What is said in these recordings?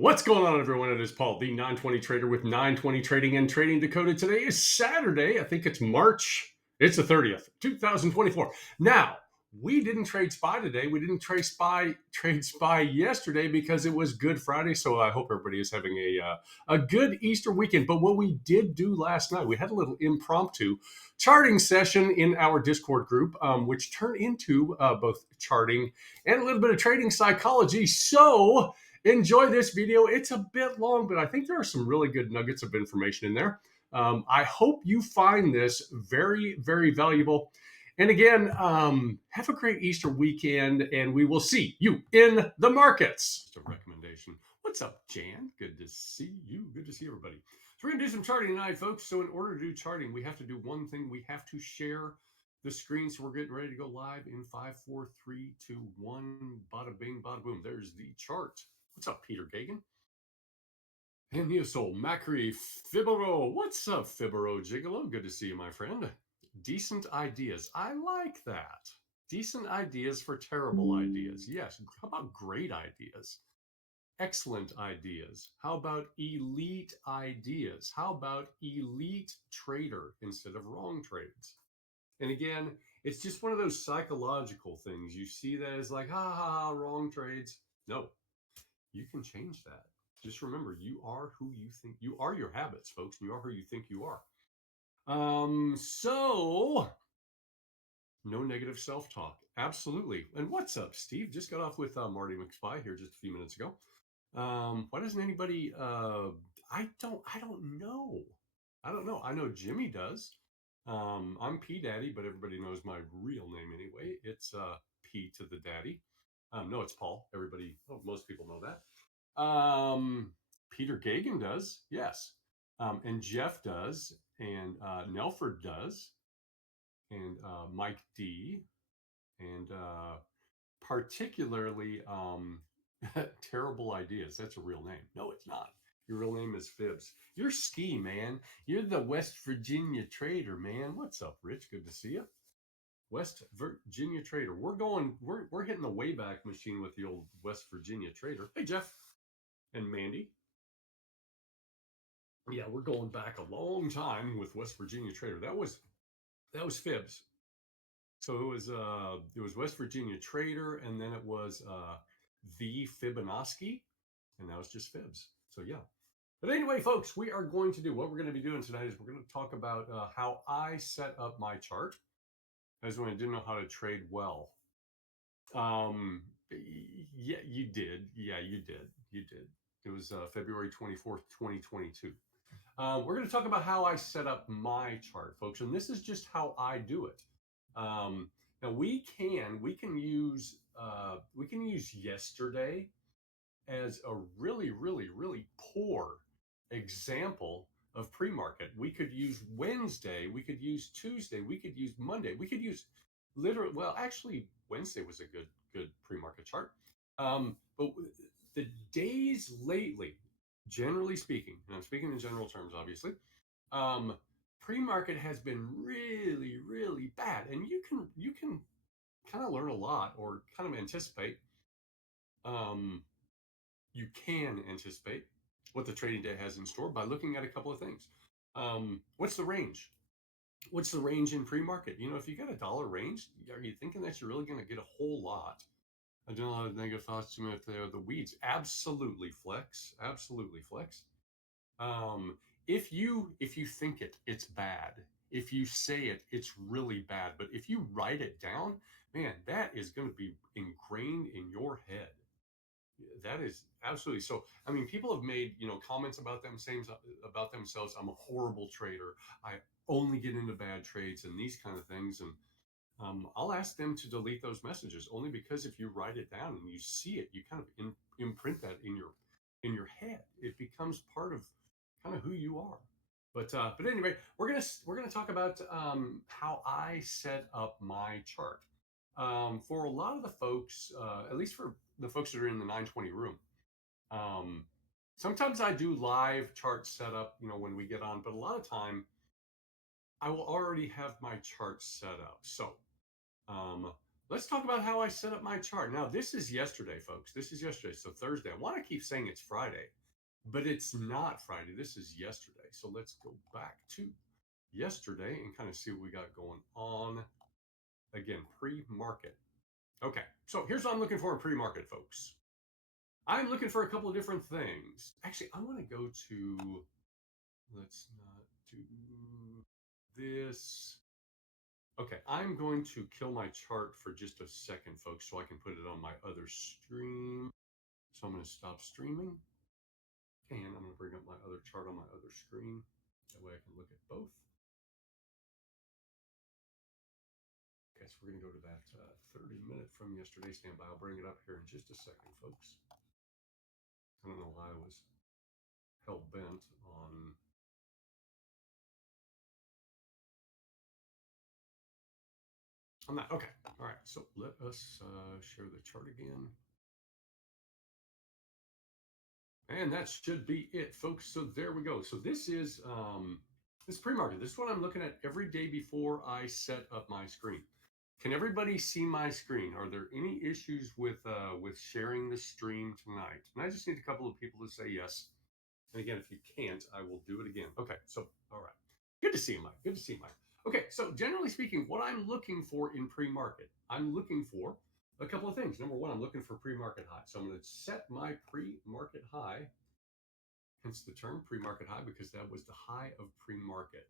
What's going on, everyone? It is Paul, the 920 trader with 920 Trading and Trading Dakota. Today is Saturday. I think it's March. It's the 30th, 2024. Now, we didn't trade SPY today. We didn't trade SPY yesterday because it was Good Friday. So I hope everybody is having a good Easter weekend. But what we did do last night, we had a little impromptu charting session in our Discord group, which turned into both charting and a little bit of trading psychology. So enjoy this video. It's a bit long, but I think there are some really good nuggets of information in there. I hope you find this very, very valuable. And again, have a great Easter weekend, and we will see you in the markets. Just a recommendation. What's up, Jan? Good to see you. Good to see everybody. So we're going to do some charting tonight, folks. So in order to do charting, we have to do one thing. We have to share the screen. So we're getting ready to go live in 5, 4, 3, 2, 1. Bada bing, bada boom. There's the chart. What's up, Peter Gagan? And Neosol, Macri, Fibero. What's up, Fibero Gigolo? Good to see you, my friend. Decent ideas. I like that. Decent ideas for terrible ideas. Yes. How about great ideas? Excellent ideas. How about elite ideas? How about elite trader instead of wrong trades? And again, it's just one of those psychological things. You see that as like, ha ha ha, wrong trades. No, you can change that. Just remember, you are who you think you are. Your habits, folks. You are who you think you are. So no negative self-talk. Absolutely. And what's up, Steve? Just got off with Marty McSpy here just a few minutes ago. Why doesn't anybody? I don't know. I don't know. I know Jimmy does. I'm P Daddy, but everybody knows my real name anyway. It's P to the Daddy. No, it's Paul. Everybody, most people know that. Peter Gagan does, yes. And Jeff does, and Nelford does, and Mike D, and particularly Terrible Ideas. That's a real name. No, it's not. Your real name is Fibs. You're Ski, man. You're the West Virginia trader, man. What's up, Rich? Good to see you. West Virginia trader. We're hitting the Wayback Machine with the old West Virginia trader. Hey, Jeff and Mandy. Yeah, we're going back a long time with West Virginia trader. That was Fibs. So it was West Virginia trader, and then it was the Fibonacci, and now it's just Fibs. So yeah. But anyway, folks, we are going to do what we're going to be doing tonight is we're going to talk about how I set up my chart as when I didn't know how to trade well. Yeah, you did. Yeah, you did. You did. It was February 24th, 2022. We're going to talk about how I set up my chart, folks, and this is just how I do it. Now we can use yesterday as a really, really, really poor example of pre-market. We could use Wednesday, we could use Tuesday, we could use Monday, we could use literally. Well, actually, Wednesday was a good pre-market chart. But the days lately, generally speaking, and I'm speaking in general terms, obviously, pre-market has been really, really bad, and you can kind of learn a lot or kind of anticipate. You can anticipate what the trading day has in store by looking at a couple of things. What's the range? What's the range in pre-market? You know, if you got a dollar range, are you thinking that you're really going to get a whole lot? I don't have negative thoughts to me if they're the weeds. Absolutely flex. Absolutely flex. Um, if you think it, it's bad. If you say it, it's really bad. But if you write it down, man, that is going to be ingrained in your head. That is absolutely so. I mean, people have made comments about them saying about themselves. I'm a horrible trader. I only get into bad trades and these kind of things. And I'll ask them to delete those messages only because if you write it down and you see it, you kind of imprint that in your head. It becomes part of kind of who you are. But anyway, we're gonna talk about how I set up my chart. For a lot of the folks, at least for the folks that are in the 920 room, um, sometimes I do live chart setup, when we get on, but a lot of time I will already have my chart set up. So um, let's talk about how I set up my chart. Now, this is yesterday, folks. This is yesterday. So Thursday. I want to keep saying it's Friday, but it's not Friday. This is yesterday. So let's go back to yesterday and kind of see what we got going on. Again, pre-market. Okay, so here's what I'm looking for in pre-market, folks. I'm looking for a couple of different things. Actually, I want to go to, let's not do this. Okay, I'm going to kill my chart for just a second, folks, so I can put it on my other stream. So I'm going to stop streaming, and I'm going to bring up my other chart on my other screen. That way I can look at both. Okay, so we're going to go to that 30-minute from yesterday. Stand by. I'll bring it up here in just a second, folks. I don't know why I was hell-bent on that. Okay, all right, so let us share the chart again. And that should be it, folks. So there we go. So this is pre-market. This is what I'm looking at every day before I set up my screen. Can everybody see my screen? Are there any issues with sharing the stream tonight? And I just need a couple of people to say yes. And again, if you can't, I will do it again. Okay, so all right. Good to see you, Mike. Good to see you, Mike. Okay, so generally speaking, what I'm looking for in pre-market, I'm looking for a couple of things. Number one, I'm looking for pre-market high. So I'm going to set my pre-market high, hence the term pre-market high, because that was the high of pre-market.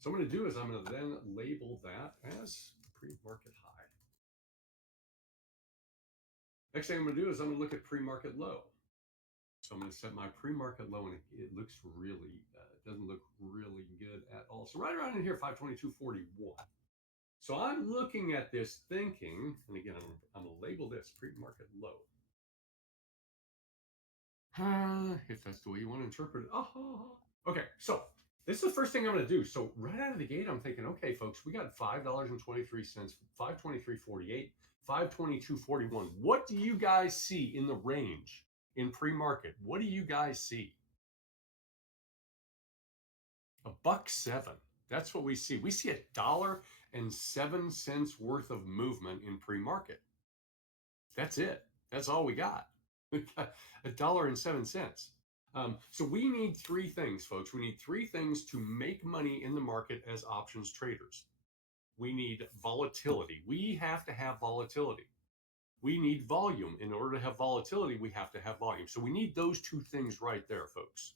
So what I'm going to do is I'm going to then label that as pre-market high. Next thing I'm going to do is I'm going to look at pre-market low. So I'm going to set my pre-market low, and it looks really, doesn't look really good at all. So right around in here, 522.41. So I'm looking at this thinking, and again, I'm going to label this pre-market low. If that's the way you want to interpret it. Oh, okay, so this is the first thing I'm going to do. So right out of the gate, I'm thinking, okay, folks, we got $5.23, 523.48, 522.41. What do you guys see in the range in pre-market? What do you guys see? $1.07. That's what we see. We see $1.07 worth of movement in pre-market. That's it. That's all we got. We got $1.07. So we need three things, folks. We need three things to make money in the market as options traders. We need volatility. We have to have volatility. We need volume. In order to have volatility, we have to have volume. So we need those two things right there, folks.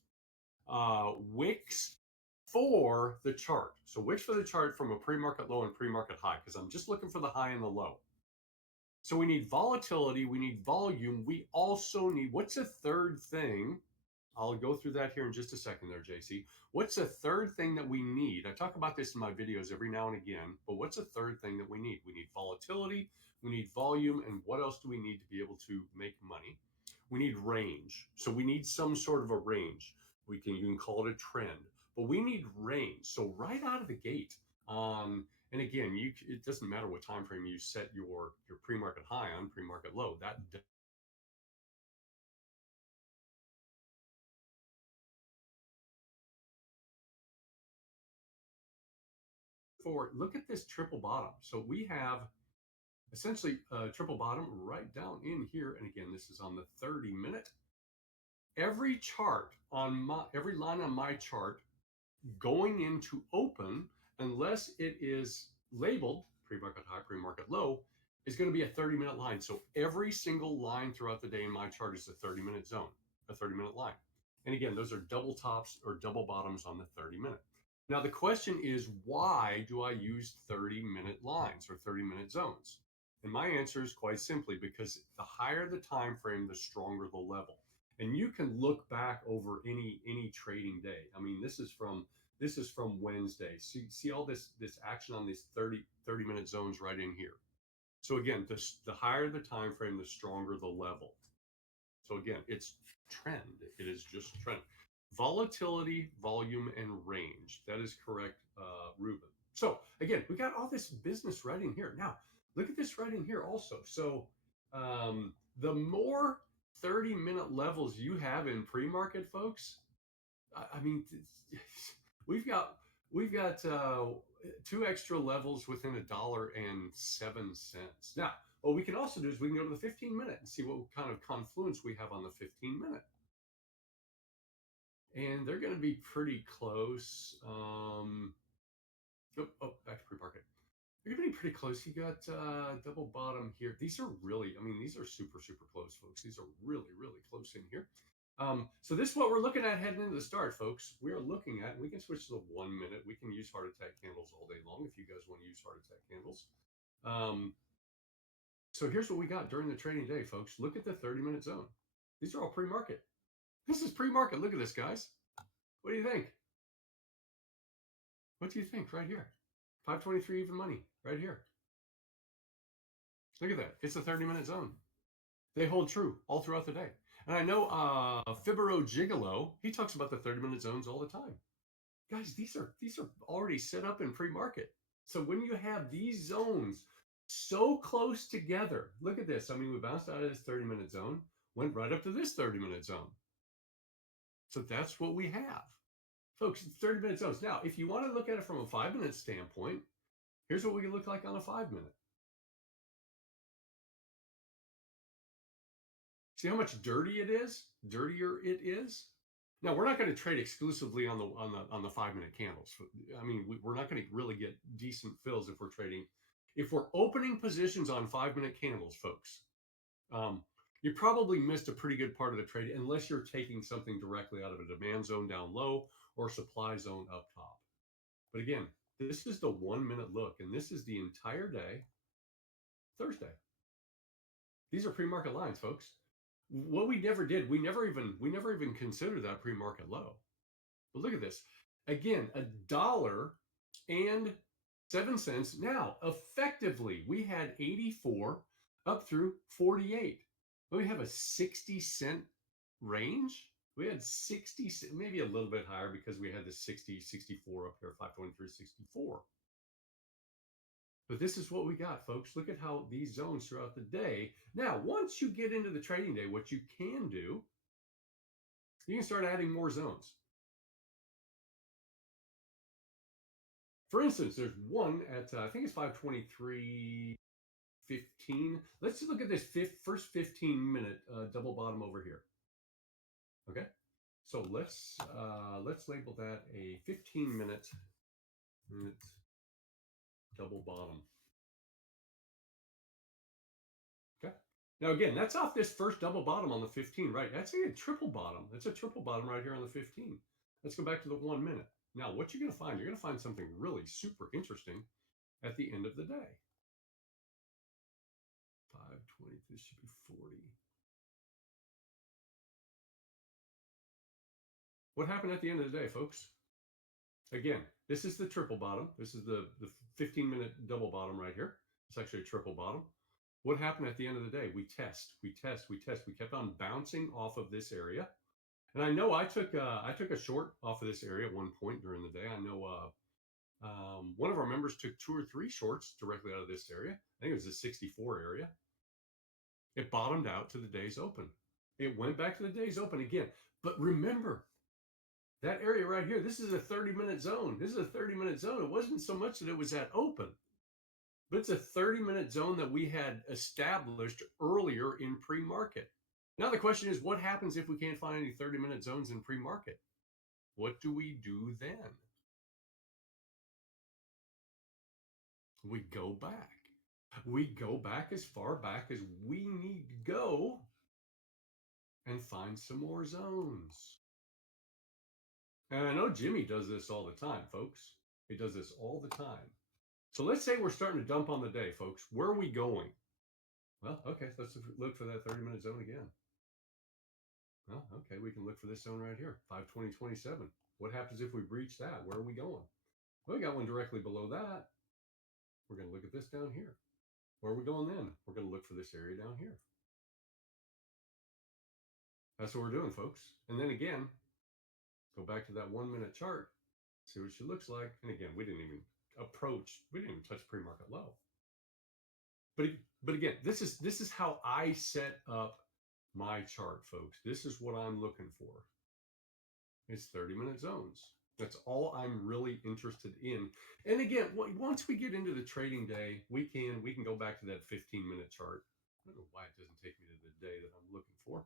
Wicks for the chart. So wicks for the chart from a pre-market low and pre-market high, because I'm just looking for the high and the low. So we need volatility, we need volume. We also need, what's a third thing? I'll go through that here in just a second there, JC. What's a third thing that we need? I talk about this in my videos every now and again, but what's a third thing that we need? We need volatility, we need volume, and what else do we need to be able to make money? We need range. So we need some sort of a range. You can call it a trend, but we need range. So right out of the gate, and again, it doesn't matter what time frame you set your pre-market high on, pre-market low. That forward, look at this triple bottom. So we have essentially a triple bottom right down in here. And again, this is on the 30-minute. Every chart on every line on my chart going into open, unless it is labeled pre-market high, pre-market low, is going to be a 30-minute line. So every single line throughout the day in my chart is a 30-minute zone, a 30-minute line. And again, those are double tops or double bottoms on the 30-minute. Now, the question is, why do I use 30-minute lines or 30-minute zones? And my answer is quite simply because the higher the time frame, the stronger the level. And you can look back over any trading day. I mean, this is from Wednesday. See all this action on these 30-minute zones right in here. So again, the higher the time frame, the stronger the level. So again, it's trend. It is just trend. Volatility, volume, and range. That is correct, Ruben. So again, we got all this business right in here. Now, look at this right in here also. So the more 30-minute levels you have in pre-market, folks, I mean, we've got We've got two extra levels within $1.07. Now, what we can also do is we can go to the 15 minute and see what kind of confluence we have on the 15 minute. And they're going to be pretty close. Back to pre-market. You're getting pretty close. You got double bottom here. These are really, I mean, these are super, super close, folks. These are really, really close in here. So this is what we're looking at heading into the start, folks. We are looking at, we can switch to the 1 minute. We can use heart attack candles all day long if you guys want to use heart attack candles. So here's what we got during the trading day, folks. Look at the 30-minute zone. These are all pre-market. This is pre-market. Look at this, guys. What do you think? What do you think right here? 523 even money right here. Look at that. It's a 30-minute zone. They hold true all throughout the day. And I know Fibero Gigolo, he talks about the 30-minute zones all the time. Guys, these are already set up in pre-market. So when you have these zones so close together, look at this. I mean, we bounced out of this 30-minute zone, went right up to this 30-minute zone. So that's what we have. Folks, 30-minute zones. Now, if you want to look at it from a 5-minute standpoint, here's what we can look like on a 5-minute. See how much dirtier it is? Now we're not going to trade exclusively on the 5-minute candles. I mean, we're not going to really get decent fills if we're trading. If we're opening positions on 5-minute candles, folks, you probably missed a pretty good part of the trade unless you're taking something directly out of a demand zone down low or supply zone up top. But again, this is the 1-minute look, and this is the entire day, Thursday. These are pre-market lines, folks. What we never did, we never even considered that pre-market low. But look at this. Again, $1.07. Now, effectively, we had 84 up through 48. But we have a 60 cent range. We had 60, maybe a little bit higher because we had the 60, 64 up here, 523, 64. But this is what we got, folks. Look at how these zones throughout the day. Now, once you get into the trading day, what you can do, you can start adding more zones. For instance, there's one at, I think it's 523.15. Let's look at this first 15-minute double bottom over here. Okay. So let's label that a 15-minute double bottom. Okay. Now again, that's off this first double bottom on the 15, right? That's a triple bottom. That's a triple bottom right here on the 15. Let's go back to the 1 minute. Now, what you're going to find, you're going to find something really super interesting at the end of the day. 520, this should be 40. What happened at the end of the day, folks? Again, this is the triple bottom. This is the 15-minute double bottom right here. It's actually a triple bottom. What happened at the end of the day? We test. We kept on bouncing off of this area. And I know I took a short off of this area at one point during the day. I know one of our members took 2 or 3 shorts directly out of this area. I think it was the 64 area. It bottomed out to the day's open. It went back to the day's open again. But remember, that area right here, this is a 30-minute zone. This is a 30-minute zone. It wasn't so much that it was at open, but it's a 30-minute zone that we had established earlier in pre-market. Now the question is, what happens if we can't find any 30-minute zones in pre-market? What do we do then? We go back. We go back as far back as we need to go and find some more zones. And I know Jimmy does this all the time, folks. He does this all the time. So let's say we're starting to dump on the day, folks. Where are we going? Well, okay, let's look for that 30-minute zone again. Well, okay, we can look for this zone right here, 520.27. What happens if we breach that? Where are we going? Well, we got one directly below that. We're going to look at this down here. Where are we going then? We're going to look for this area down here. That's what we're doing, folks. And then again, go back to that 1-minute chart, see what she looks like. And again, we didn't even touch pre-market low. But again, this is how I set up my chart, folks. This is what I'm looking for. It's 30-minute zones. That's all I'm really interested in. And again, once we get into the trading day, we can go back to that 15-minute chart. I don't know why it doesn't take me to the day that I'm looking for,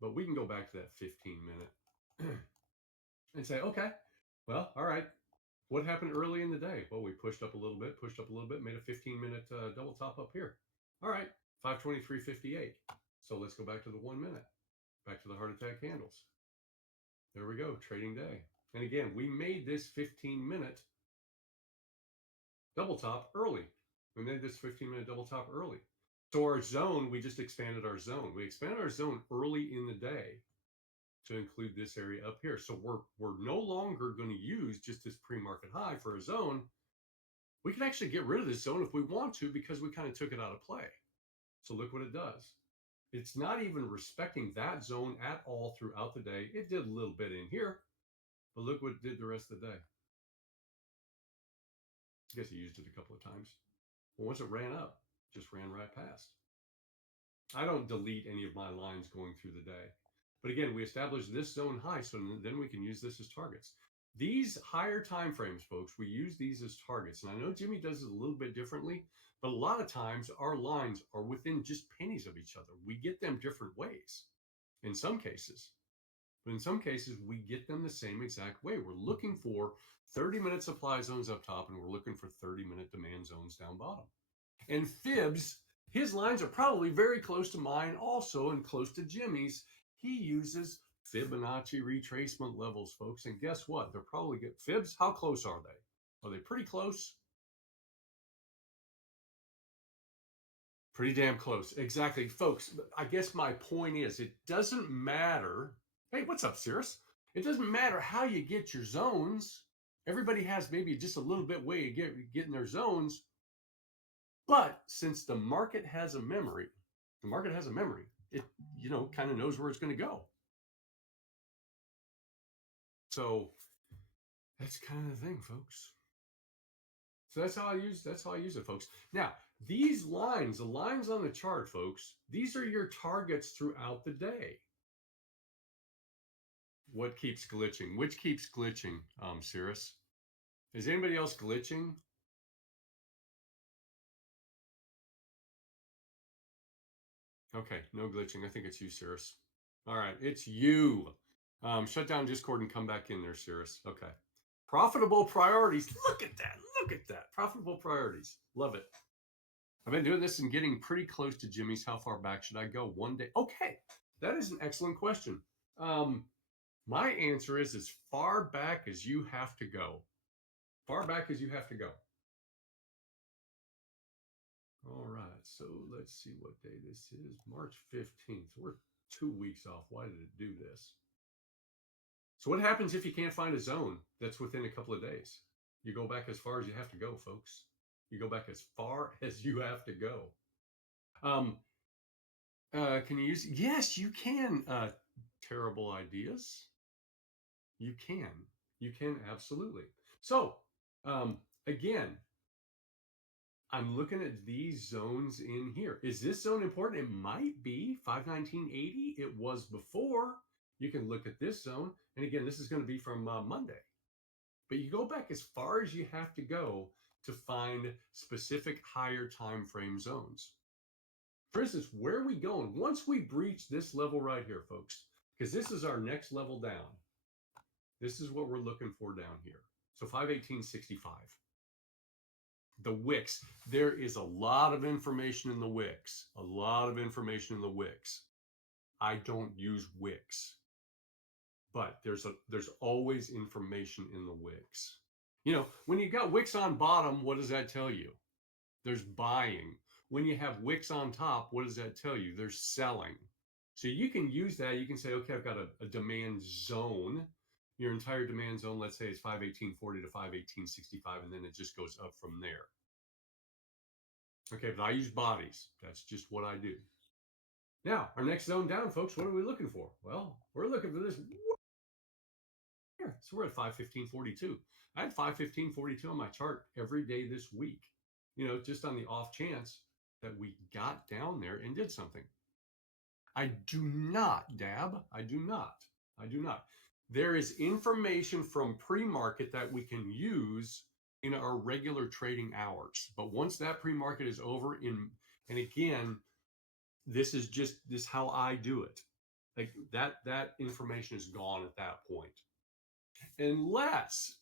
but we can go back to that 15-minute and say, okay, well, all right, what happened early in the day? Well, we pushed up a little bit, made a 15-minute double top up here. All right, 523.58. So let's go back to the 1 minute, back to the heart attack candles. There we go, trading day. And again, we made this 15-minute double top early. We made this 15-minute double top early. So our zone, we just expanded our zone. We expanded our zone early in the day to include this area up here. So we're no longer going to use just this pre-market high for a zone. We can actually get rid of this zone if we want to because we kind of took it out of play. So look what it does. It's not even respecting that zone at all throughout the day. It did a little bit in here, but look what it did the rest of the day. I guess he used it a couple of times. But once it ran up, just ran right past. I don't delete any of my lines going through the day. But again, we established this zone high, so then we can use this as targets. These higher time frames, folks, we use these as targets. And I know Jimmy does it a little bit differently, but a lot of times our lines are within just pennies of each other. We get them different ways in some cases. But in some cases, we get them the same exact way. We're looking for 30-minute supply zones up top, and we're looking for 30-minute demand zones down bottom. And Fibs, his lines are probably very close to mine also and close to Jimmy's. He uses Fibonacci retracement levels, folks. And guess what? They're probably good. Fibs, how close are they? Are they pretty close? Pretty damn close. Exactly, folks. I guess my point is it doesn't matter. Hey, what's up, Cirrus? It doesn't matter how you get your zones. Everybody has maybe just a little bit way of getting their zones. But since the market has a memory, it, kind of knows where it's going to go. So that's kind of the thing, folks. So that's how I use it, folks. Now, these lines, the lines on the chart, folks, these are your targets throughout the day. What keeps glitching? Which keeps glitching, Cirrus? Is anybody else glitching? Okay, no glitching. I think it's you, Cirrus. All right, it's you. Shut down Discord and come back in there, Cirrus. Okay. Profitable priorities. Look at that. Look at that. Profitable priorities. Love it. I've been doing this and getting pretty close to Jimmy's. How far back should I go? One day. Okay. That is an excellent question. My answer is as far back as you have to go. Far back as you have to go. All right. So let's see what day this is. March 15th. We're 2 weeks off. Why did it do this? So what happens if you can't find a zone that's within a couple of days? You go back as far as you have to go, folks. You go back as far as you have to go. Can you use? Yes, you can. Terrible ideas. You can. You can absolutely. So again, I'm looking at these zones in here. Is this zone important? It might be 519.80. It was before. You can look at this zone, and again, this is going to be from Monday. But you go back as far as you have to go to find specific higher time frame zones. For instance, where are we going? Once we breach this level right here, folks, because this is our next level down. This is what we're looking for down here. So 518.65. The wicks. There is a lot of information in the wicks. A lot of information in the wicks. I don't use wicks, but there's always information in the wicks. When you got wicks on bottom, what does that tell you? There's buying. When you have wicks on top, what does that tell you? There's selling. So you can use that. You can say, okay, I've got a demand zone. Your entire demand zone, let's say it's 518.40 to 518.65, and then it just goes up from there. Okay, but I use bodies. That's just what I do. Now, our next zone down, folks, what are we looking for? Well, we're looking for this here. So we're at 515.42. I had 515.42 on my chart every day this week, just on the off chance that we got down there and did something. I do not, Dab. I do not. There is information from pre-market that we can use in our regular trading hours. But once that pre-market is over, and again, this is just this how I do it. Like that information is gone at that point. Unless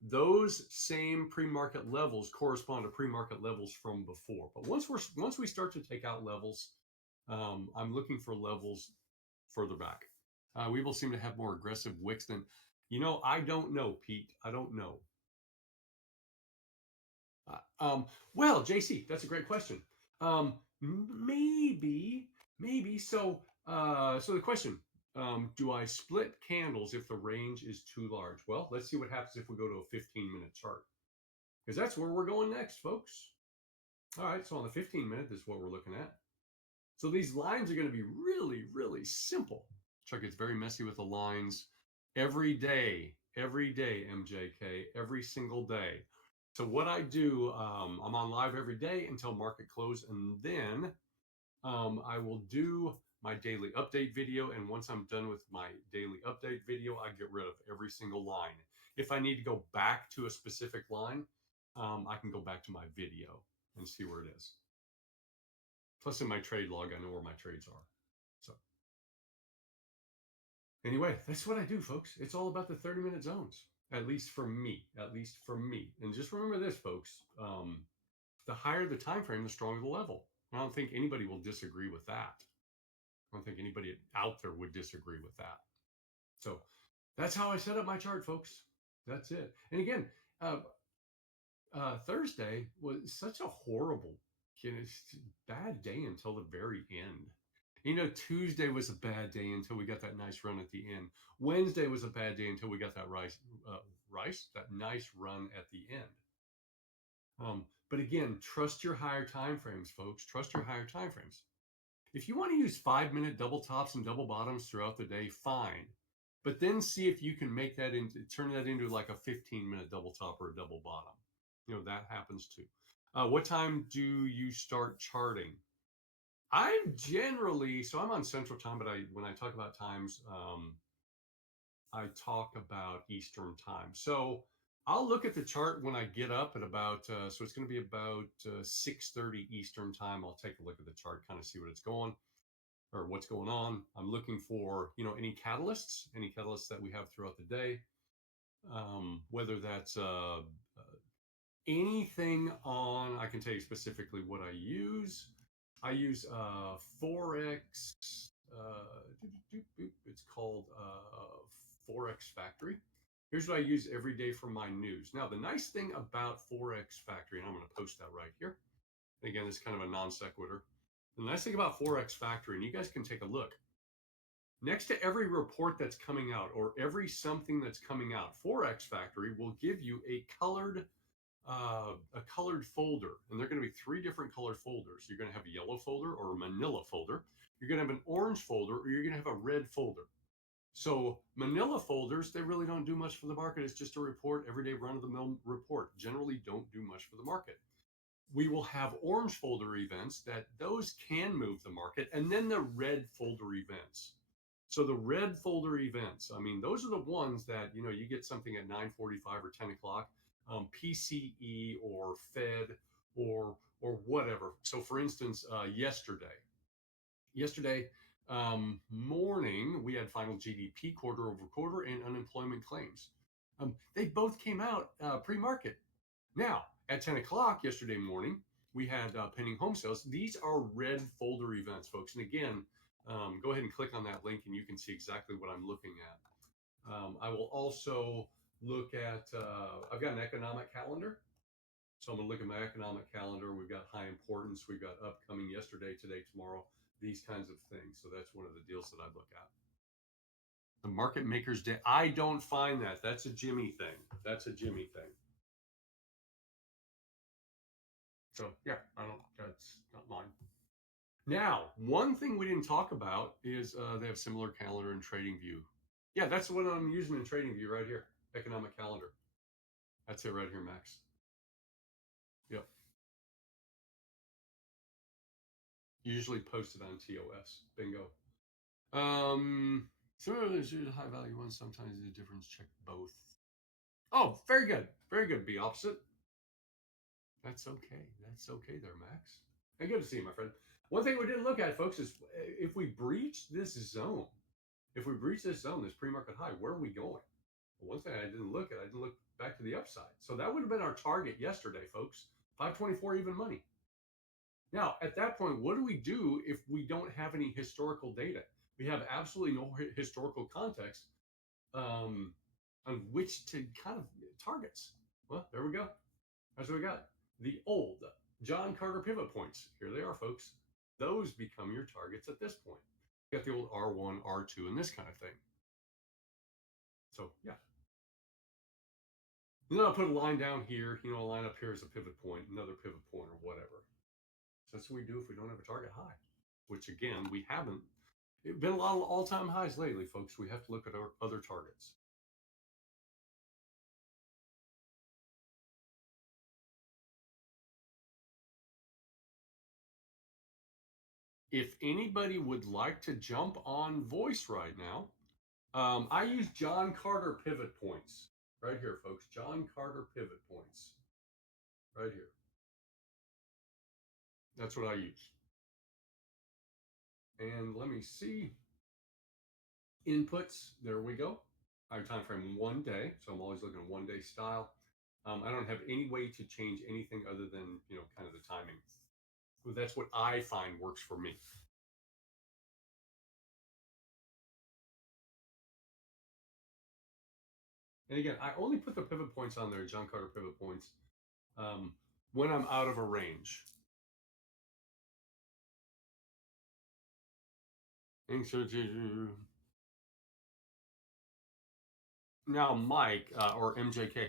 those same pre-market levels correspond to pre-market levels from before. But once we start to take out levels, I'm looking for levels further back. We will seem to have more aggressive wicks than, I don't know, Pete. I don't know. Uh, um, well, JC, that's a great question. Maybe. So the question: do I split candles if the range is too large? Well, let's see what happens if we go to a 15-minute chart, because that's where we're going next, folks. All right, so on the 15-minute, this is what we're looking at. So these lines are going to be really, really simple. Chuck gets very messy with the lines every day, MJK, every single day. So what I do, I'm on live every day until market close, and then I will do my daily update video. And once I'm done with my daily update video, I get rid of every single line. If I need to go back to a specific line, I can go back to my video and see where it is. Plus, in my trade log, I know where my trades are. So, anyway, that's what I do, folks. It's all about the 30-minute zones, at least for me. At least for me. And just remember this, folks. The higher the time frame, the stronger the level. I don't think anybody will disagree with that. I don't think anybody out there would disagree with that. So, that's how I set up my chart, folks. That's it. And again, uh, Thursday was such a horrible, bad day until the very end. Tuesday was a bad day until we got that nice run at the end. Wednesday was a bad day until we got that that nice run at the end. But again, trust your higher time frames, folks. Trust your higher time frames. If you want to use 5-minute double tops and double bottoms throughout the day, fine. But then see if you can turn that into like a 15-minute double top or a double bottom. That happens too. What time do you start charting? I'm on Central Time, but when I talk about times, I talk about Eastern Time. So I'll look at the chart when I get up at about, so it's going to be about 6:30 Eastern Time. I'll take a look at the chart, kind of see what it's going or what's going on. I'm looking for, any catalysts that we have throughout the day, whether that's anything on, I can tell you specifically what I use. I use Forex. It's called Forex Factory. Here's what I use every day for my news. Now, the nice thing about Forex Factory, and I'm going to post that right here. Again, it's kind of a non sequitur. The nice thing about Forex Factory, and you guys can take a look, next to every report that's coming out or every something that's coming out, Forex Factory will give you a colored folder, and they're going to be 3 different colored folders. You're going to have a yellow folder or a manila folder. You're going to have an orange folder, or you're going to have a red folder. So manila folders, they really don't do much for the market. It's just a report, everyday run-of-the-mill report. Generally don't do much for the market. We will have orange folder events those can move the market, and then the red folder events. So the red folder events, I mean, those are the ones that, you get something at 9:45 or 10 o'clock, PCE or Fed or whatever. So for instance, yesterday morning, we had final GDP quarter over quarter and unemployment claims. They both came out pre-market. Now, at 10 o'clock yesterday morning, we had pending home sales. These are red folder events, folks. And again, go ahead and click on that link and you can see exactly what I'm looking at. I will also look at, I've got an economic calendar. So I'm going to look at my economic calendar. We've got high importance. We've got upcoming yesterday, today, tomorrow, these kinds of things. So that's one of the deals that I look at. The market maker's day. I don't find that. That's a Jimmy thing. That's a Jimmy thing. So yeah, that's not mine. Now, one thing we didn't talk about is they have similar calendar in TradingView. Yeah, that's what I'm using in TradingView right here. Economic calendar. That's it right here, Max. Yep. Usually posted on TOS. Bingo. So there's a high value one. Sometimes the difference check both. Oh, very good. Very good. Be opposite. That's okay. That's okay there, Max. Hey, good to see you, my friend. One thing we didn't look at, folks, is if we breach this zone, this pre-market high, where are we going? Well, one thing I didn't look at, I didn't look back to the upside. So that would have been our target yesterday, folks. 524 even money. Now, at that point, what do we do if we don't have any historical data? We have absolutely no historical context um, on which to kind of targets. Well, there we go. That's what we got. The old John Carter pivot points. Here they are, folks. Those become your targets at this point. You got the old R1, R2, and this kind of thing. So, yeah. I'll put a line down here. A line up here is a pivot point, another pivot point, or whatever. So that's what we do if we don't have a target high, which again, we haven't. It's been a lot of all-time highs lately, folks. We have to look at our other targets. If anybody would like to jump on voice right now, I use John Carter pivot points right here, folks. John Carter pivot points right here. That's what I use. And let me see. Inputs. There we go. I have time frame 1 day, so I'm always looking at 1 day style. I don't have any way to change anything other than kind of the timing. So that's what I find works for me. And again, I only put the pivot points on there, John Carter pivot points, when I'm out of a range. Now, Mike or MJK,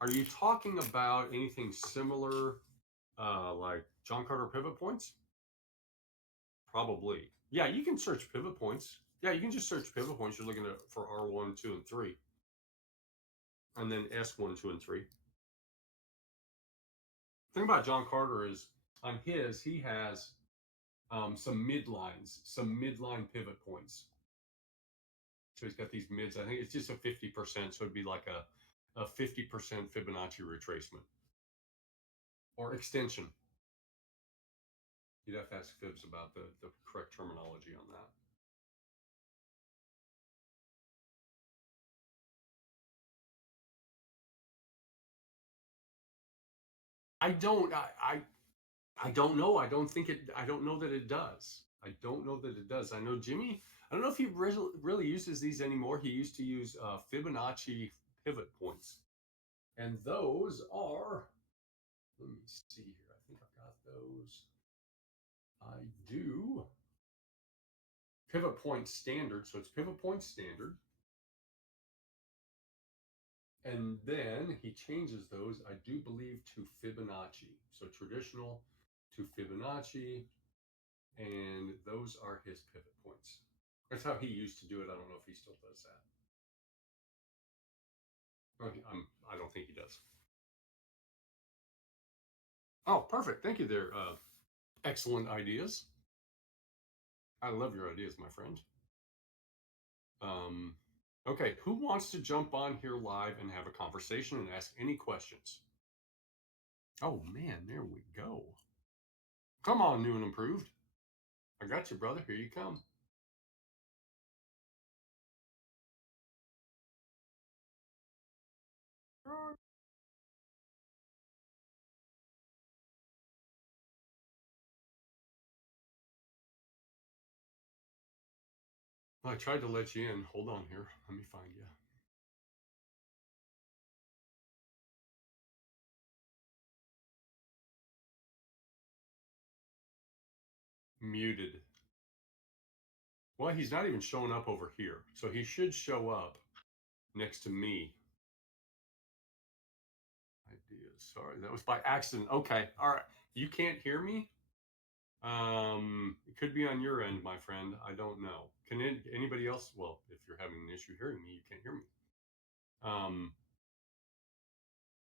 are you talking about anything similar like John Carter pivot points? Probably. Yeah, you can search pivot points. Yeah, you can just search pivot points. You're looking at for R1, 2, and 3. And then S1, 2, and 3. The thing about John Carter is on his, he has some midlines, some midline pivot points. So he's got these mids. I think it's just a 50%. So it'd be like a 50% Fibonacci retracement or extension. You'd have to ask Fibs about the correct terminology on that. I don't. I don't know. I don't think it. I don't know that it does. I don't know that it does. I know Jimmy. I don't know if he really uses these anymore. He used to use Fibonacci pivot points, and those are. Let me see here. I think I've got those. I do. Pivot point standard. So it's pivot point standard. And then he changes those, I do believe, to Fibonacci. So traditional to Fibonacci, and those are his pivot points. That's how he used to do it. I don't know if he still does that. I don't think he does. Oh, perfect. Thank you there. Excellent ideas. I love your ideas, my friend. Um, okay, who wants to jump on here live and have a conversation and ask any questions? Oh, man, there we go. Come on, new and improved. I got you, brother. Here you come. I tried to let you in. Hold on here. Let me find you. Muted. Well, he's not even showing up over here. So he should show up next to me. Ideas. Sorry, that was by accident. Okay. All right. You can't hear me? It could be on your end, my friend. I don't know. Can anybody else? Well, if you're having an issue hearing me, you can't hear me. Um,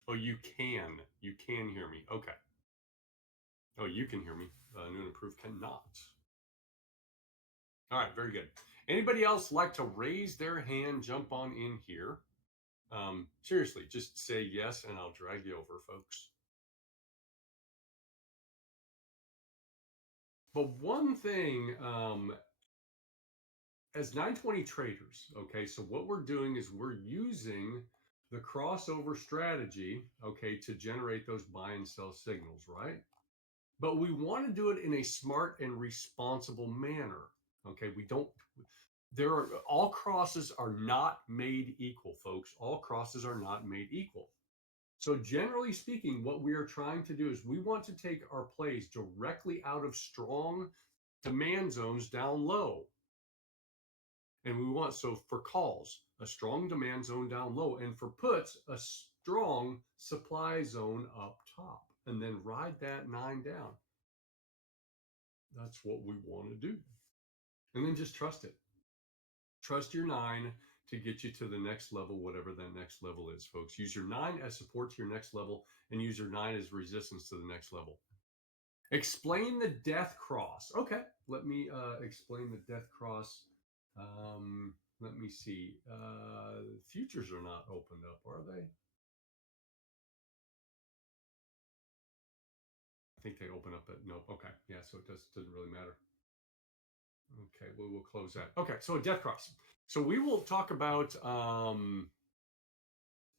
oh, you can. You can hear me. Okay. Oh, you can hear me. New and improved cannot. All right, very good. Anybody else like to raise their hand, jump on in here? Seriously, just say yes and I'll drag you over, folks. But one thing, as 920 traders, okay, so what we're doing is we're using the crossover strategy, okay, to generate those buy and sell signals, right? But we want to do it in a smart and responsible manner. Okay, we don't there are all crosses are not made equal, folks. All crosses are not made equal. So generally speaking, what we are trying to do is we want to take our plays directly out of strong demand zones down low. And we want, so for calls, a strong demand zone down low, and for puts, a strong supply zone up top, and then ride that 9 down. That's what we want to do. And then just trust it. Trust your 9 to get you to the next level, whatever that next level is, folks. Use your 9 as support to your next level, and use your 9 as resistance to the next level. Explain the death cross. Okay, let me explain the death cross. Let me see. Futures are not opened up, are they? I think they open up at nope. Okay, yeah. So it doesn't really matter. Okay, we'll close that. Okay, so a death cross. So we will talk about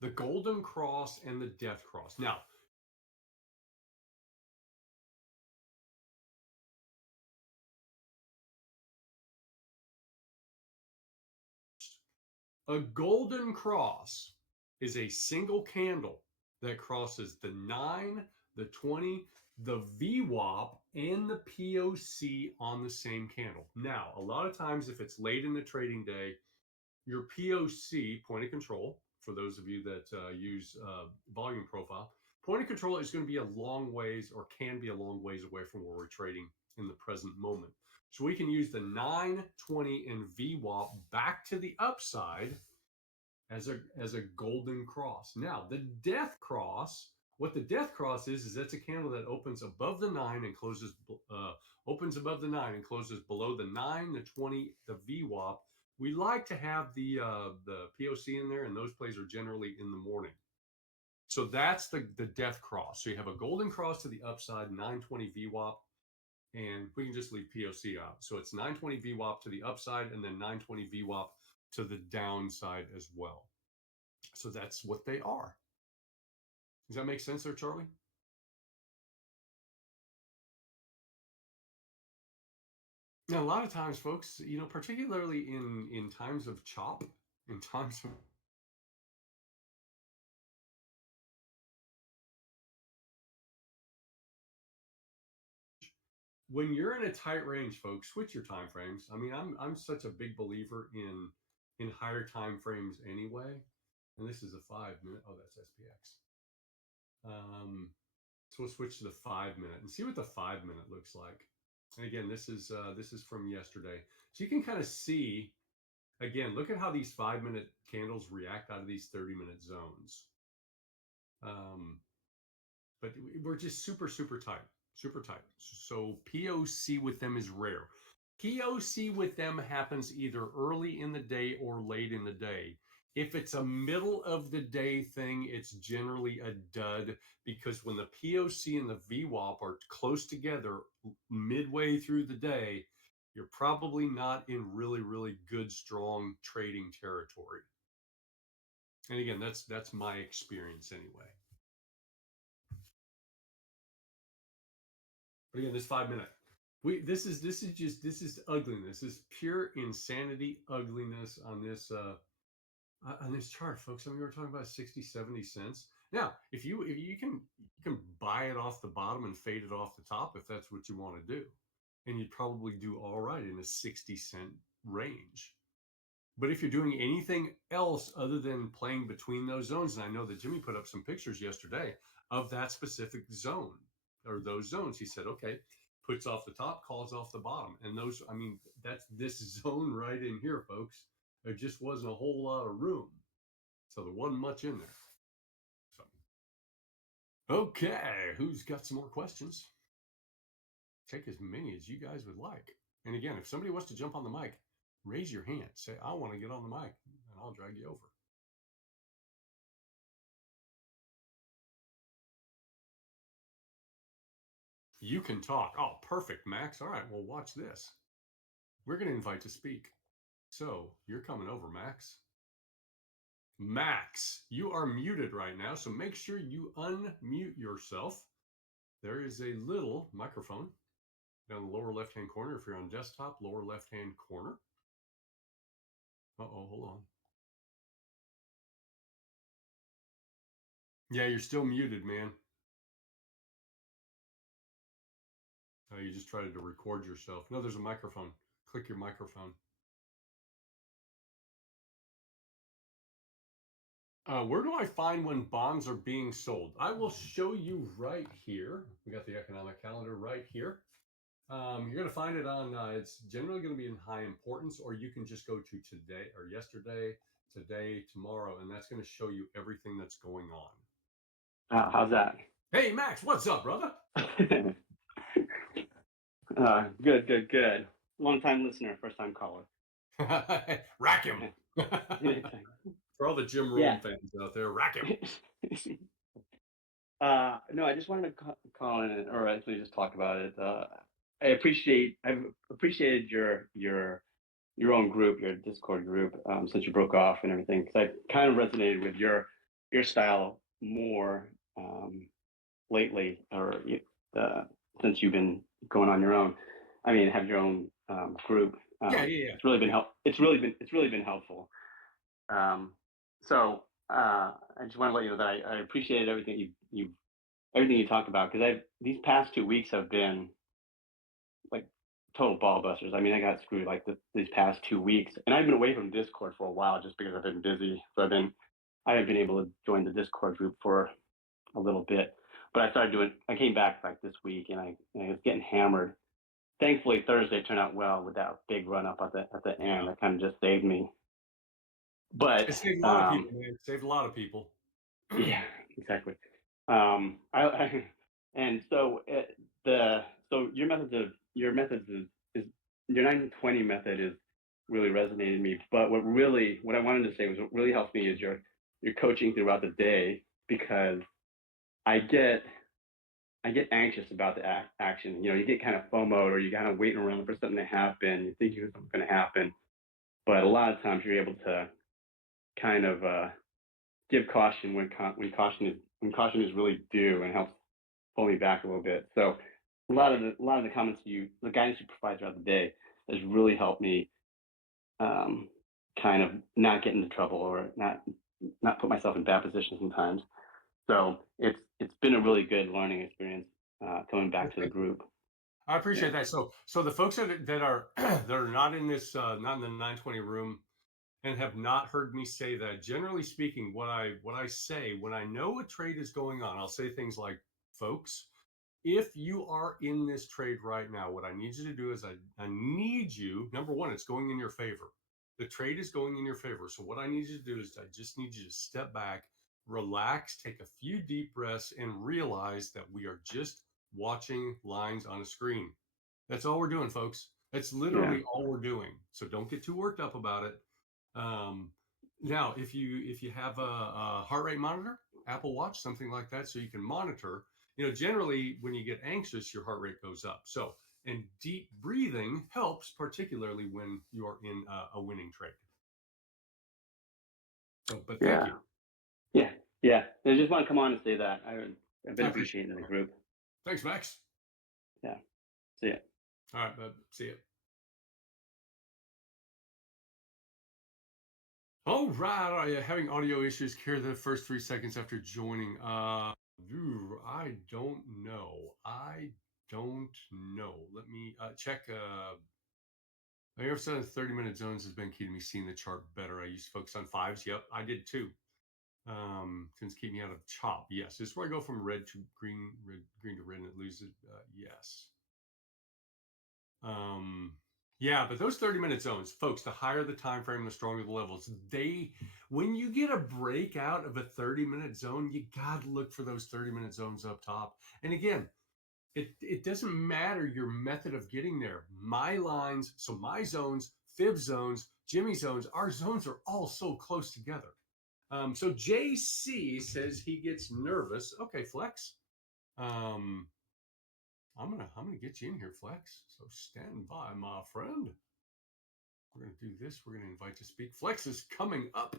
the golden cross and the death cross. Now, a golden cross is a single candle that crosses the 9, the 20, the VWAP, and the POC on the same candle. Now, a lot of times, if it's late in the trading day, your POC, point of control, for those of you that use volume profile, point of control is going to be a long ways or can be a long ways away from where we're trading in the present moment. So we can use the 9, 20, and VWAP back to the upside as a golden cross. Now, the death cross, what the death cross is that's a candle that opens above the 9 and closes opens above the 9 and closes below the 9, the 20, the VWAP. We like to have the POC in there, and those plays are generally in the morning. So that's the death cross. So you have a golden cross to the upside, 920 VWAP, and we can just leave POC out. So it's 920 VWAP to the upside, and then 920 VWAP to the downside as well. So that's what they are. Does that make sense there, Charlie? Now, a lot of times, folks, particularly in times of chop, in times of when you're in a tight range, folks, switch your time frames. I mean, I'm such a big believer in higher time frames anyway. And this is a 5 minute. Oh, that's SPX. So we'll switch to the 5 minute and see what the 5 minute looks like. And again, this is from yesterday, so you can kind of see. Again, look at how these 5 minute candles react out of these 30-minute zones. Um, but we're just super tight, super tight. So POC with them is rare. POC with them happens either early in the day or late in the day. If it's a middle of the day thing, it's generally a dud because when the POC and the VWAP are close together midway through the day, you're probably not in really good, strong trading territory. And again, that's my experience anyway. But again, this 5 minute. This is ugliness. This is pure insanity, ugliness on this chart, folks. I mean, we were talking about 60, 70 cents. Now, if you can buy it off the bottom and fade it off the top if that's what you want to do. And you'd probably do all right in a 60-cent range. But if you're doing anything else other than playing between those zones, and I know that Jimmy put up some pictures yesterday of that specific zone or those zones, he said, okay, puts off the top, calls off the bottom. And those, I mean, that's this zone right in here, folks. There just wasn't a whole lot of room. So there wasn't much in there. So, okay, who's got some more questions? Take as many as you guys would like. And again, if somebody wants to jump on the mic, raise your hand. Say, I want to get on the mic, and I'll drag you over. You can talk. Oh, perfect, Max. All right, well, watch this. We're going to invite to speak. So you're coming over, Max. Max, you are muted right now, so make sure you unmute yourself. There is a little microphone down the lower left-hand corner. If you're on desktop, lower left-hand corner. Uh-oh, hold on. Yeah, you're still muted, man. You just tried to record yourself. No, there's a microphone. Click your microphone. Where do I find when bonds are being sold? I will show you right here. We got the economic calendar right here. You're going to find it on, it's generally going to be in high importance, or you can just go to today or yesterday, today, tomorrow, and that's going to show you everything that's going on. How's that? Hey, Max, what's up, brother? Good. Long time listener, first time caller. Rack him. For all the Jim Rome fans out there, rack him. No, I just wanted to call in, or actually just talk about it. I've appreciated your own group, your Discord group, since you broke off and everything, because I kind of resonated with your style more lately, or since you've been going on your own. I mean, have your own group. Yeah. It's really been It's really been helpful. So I just want to let you know that I appreciated everything you talked about, because these past 2 weeks have been like total ball busters. I mean, I got screwed like these past 2 weeks, and I've been away from Discord for a while just because I've been busy. So I haven't been able to join the Discord group for a little bit, but I came back like this week, and I was getting hammered. Thankfully, Thursday turned out well with that big run up at the end. That kind of just saved me. But it saved a lot of people, man. It saved a lot of people. Yeah, exactly. And so your methods is your 9-20 method is really resonating me. But what I wanted to say was what really helps me is your coaching throughout the day, because I get anxious about the action. You know, you get kind of FOMO, or you kind of waiting around for something to happen. You think something's going to happen, but a lot of times you're able to kind of give caution when caution is really due, and helps pull me back a little bit. So a lot of the the guidance you provide throughout the day has really helped me kind of not get into trouble, or not put myself in bad positions sometimes. So it's been a really good learning experience coming back to the group. I appreciate that. So the folks that are that are not in this not in the 920 room and have not heard me say that, generally speaking, what I say when I know a trade is going on, I'll say things like, folks, if you are in this trade right now, what I need you to do is I need you, number one, it's going in your favor. The trade is going in your favor. So what I need you to do is I just need you to step back, relax, take a few deep breaths, and realize that we are just watching lines on a screen. That's all we're doing, folks. That's literally all we're doing. So don't get too worked up about it. Now, if you have a heart rate monitor, Apple Watch, something like that, so you can monitor. You know, generally when you get anxious, your heart rate goes up. So, and deep breathing helps, particularly when you are in a winning trade. So, but thank you. Yeah. I just want to come on and say that I've been appreciating the group. Thanks, Max. Yeah. See ya. All right, bud. See ya. All right. Having audio issues here the first 3 seconds after joining. I don't know. Let me check. I ever said 30-minute zones has been key to me seeing the chart better. I used to focus on fives. Yep, I did too. Tends to keep me out of chop. Yes, this is where I go from red to green, green to red, and it loses. Yes. Yeah, but those 30-minute zones, folks, the higher the time frame, the stronger the levels. When you get a breakout of a 30-minute zone, you got to look for those 30-minute zones up top. And again, it doesn't matter your method of getting there. My lines, so my zones, Fib zones, Jimmy zones, our zones are all so close together. So JC says he gets nervous. Okay, Flex. Um, I'm gonna get you in here, Flex. So stand by, my friend. We're gonna do this. We're gonna invite to speak. Flex is coming up.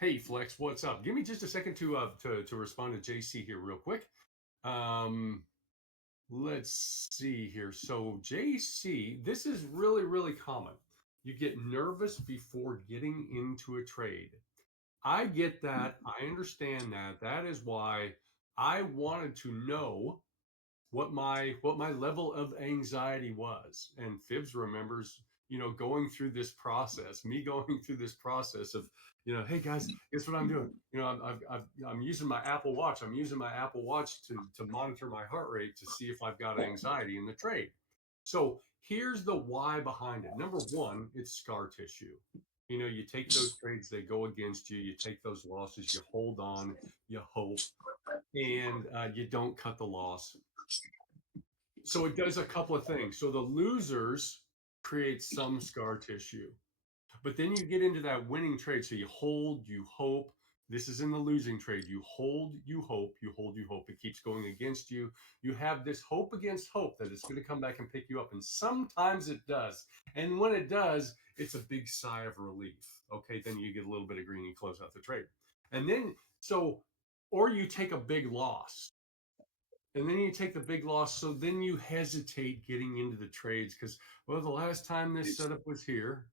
Hey, Flex, what's up? Give me just a second to respond to JC here, real quick. Um, let's see here. So JC, this is really common. You get nervous before getting into a trade. I get that. I understand that. That is why I wanted to know what my level of anxiety was. And Phibbs remembers, going through this process, me going through this process of, hey guys, guess what I'm doing? I'm using my Apple Watch. I'm using my Apple Watch to monitor my heart rate to see if I've got anxiety in the trade. So here's the why behind it. Number one, it's scar tissue. You take those trades, they go against you. You take those losses, you hold on, you hope, and you don't cut the loss. So it does a couple of things. So the losers create some scar tissue, but then you get into that winning trade. So you hold, you hope. This is in the losing trade. You hold, you hope, you hold, you hope. It keeps going against you. You have this hope against hope that it's going to come back and pick you up. And sometimes it does. And when it does, it's a big sigh of relief. Okay, then you get a little bit of green and close out the trade. And then, or you take a big loss, and then you take the big loss. So then you hesitate getting into the trades because, well, the last time this setup was here,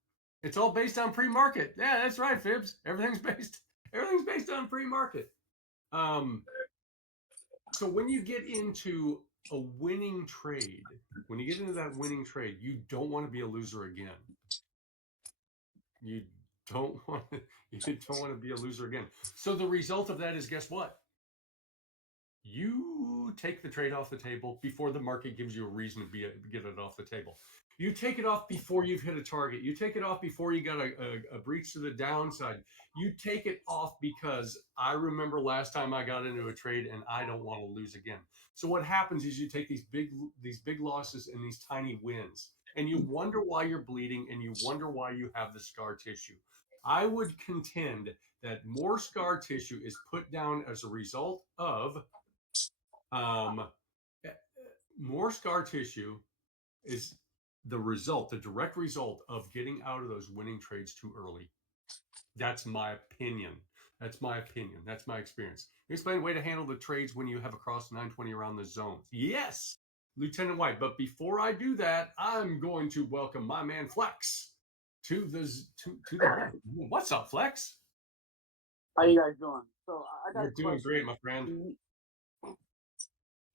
it's all based on pre-market. Yeah, that's right, Phibbs. Everything's based on pre-market. Um, so when you get into a winning trade, when you get into that winning trade, you don't want to be a loser again. You don't want to, you don't want to be a loser again. So the result of that is, guess what? You take the trade off the table before the market gives you a reason to get it off the table. You take it off before you've hit a target. You take it off before you got a breach to the downside. You take it off because I remember last time I got into a trade and I don't want to lose again. So what happens is you take these big losses and these tiny wins, and you wonder why you're bleeding and you wonder why you have the scar tissue. I would contend that more scar tissue is put down as a result of um, more scar tissue is the direct result of getting out of those winning trades too early. That's my opinion. That's my opinion. That's my experience. Explain a way to handle the trades when you have a cross 920 around the zones. Yes, Lieutenant White. But before I do that, I'm going to welcome my man Flex to the mic. What's up, Flex? How you guys doing? So I got We're a doing question. great, my friend.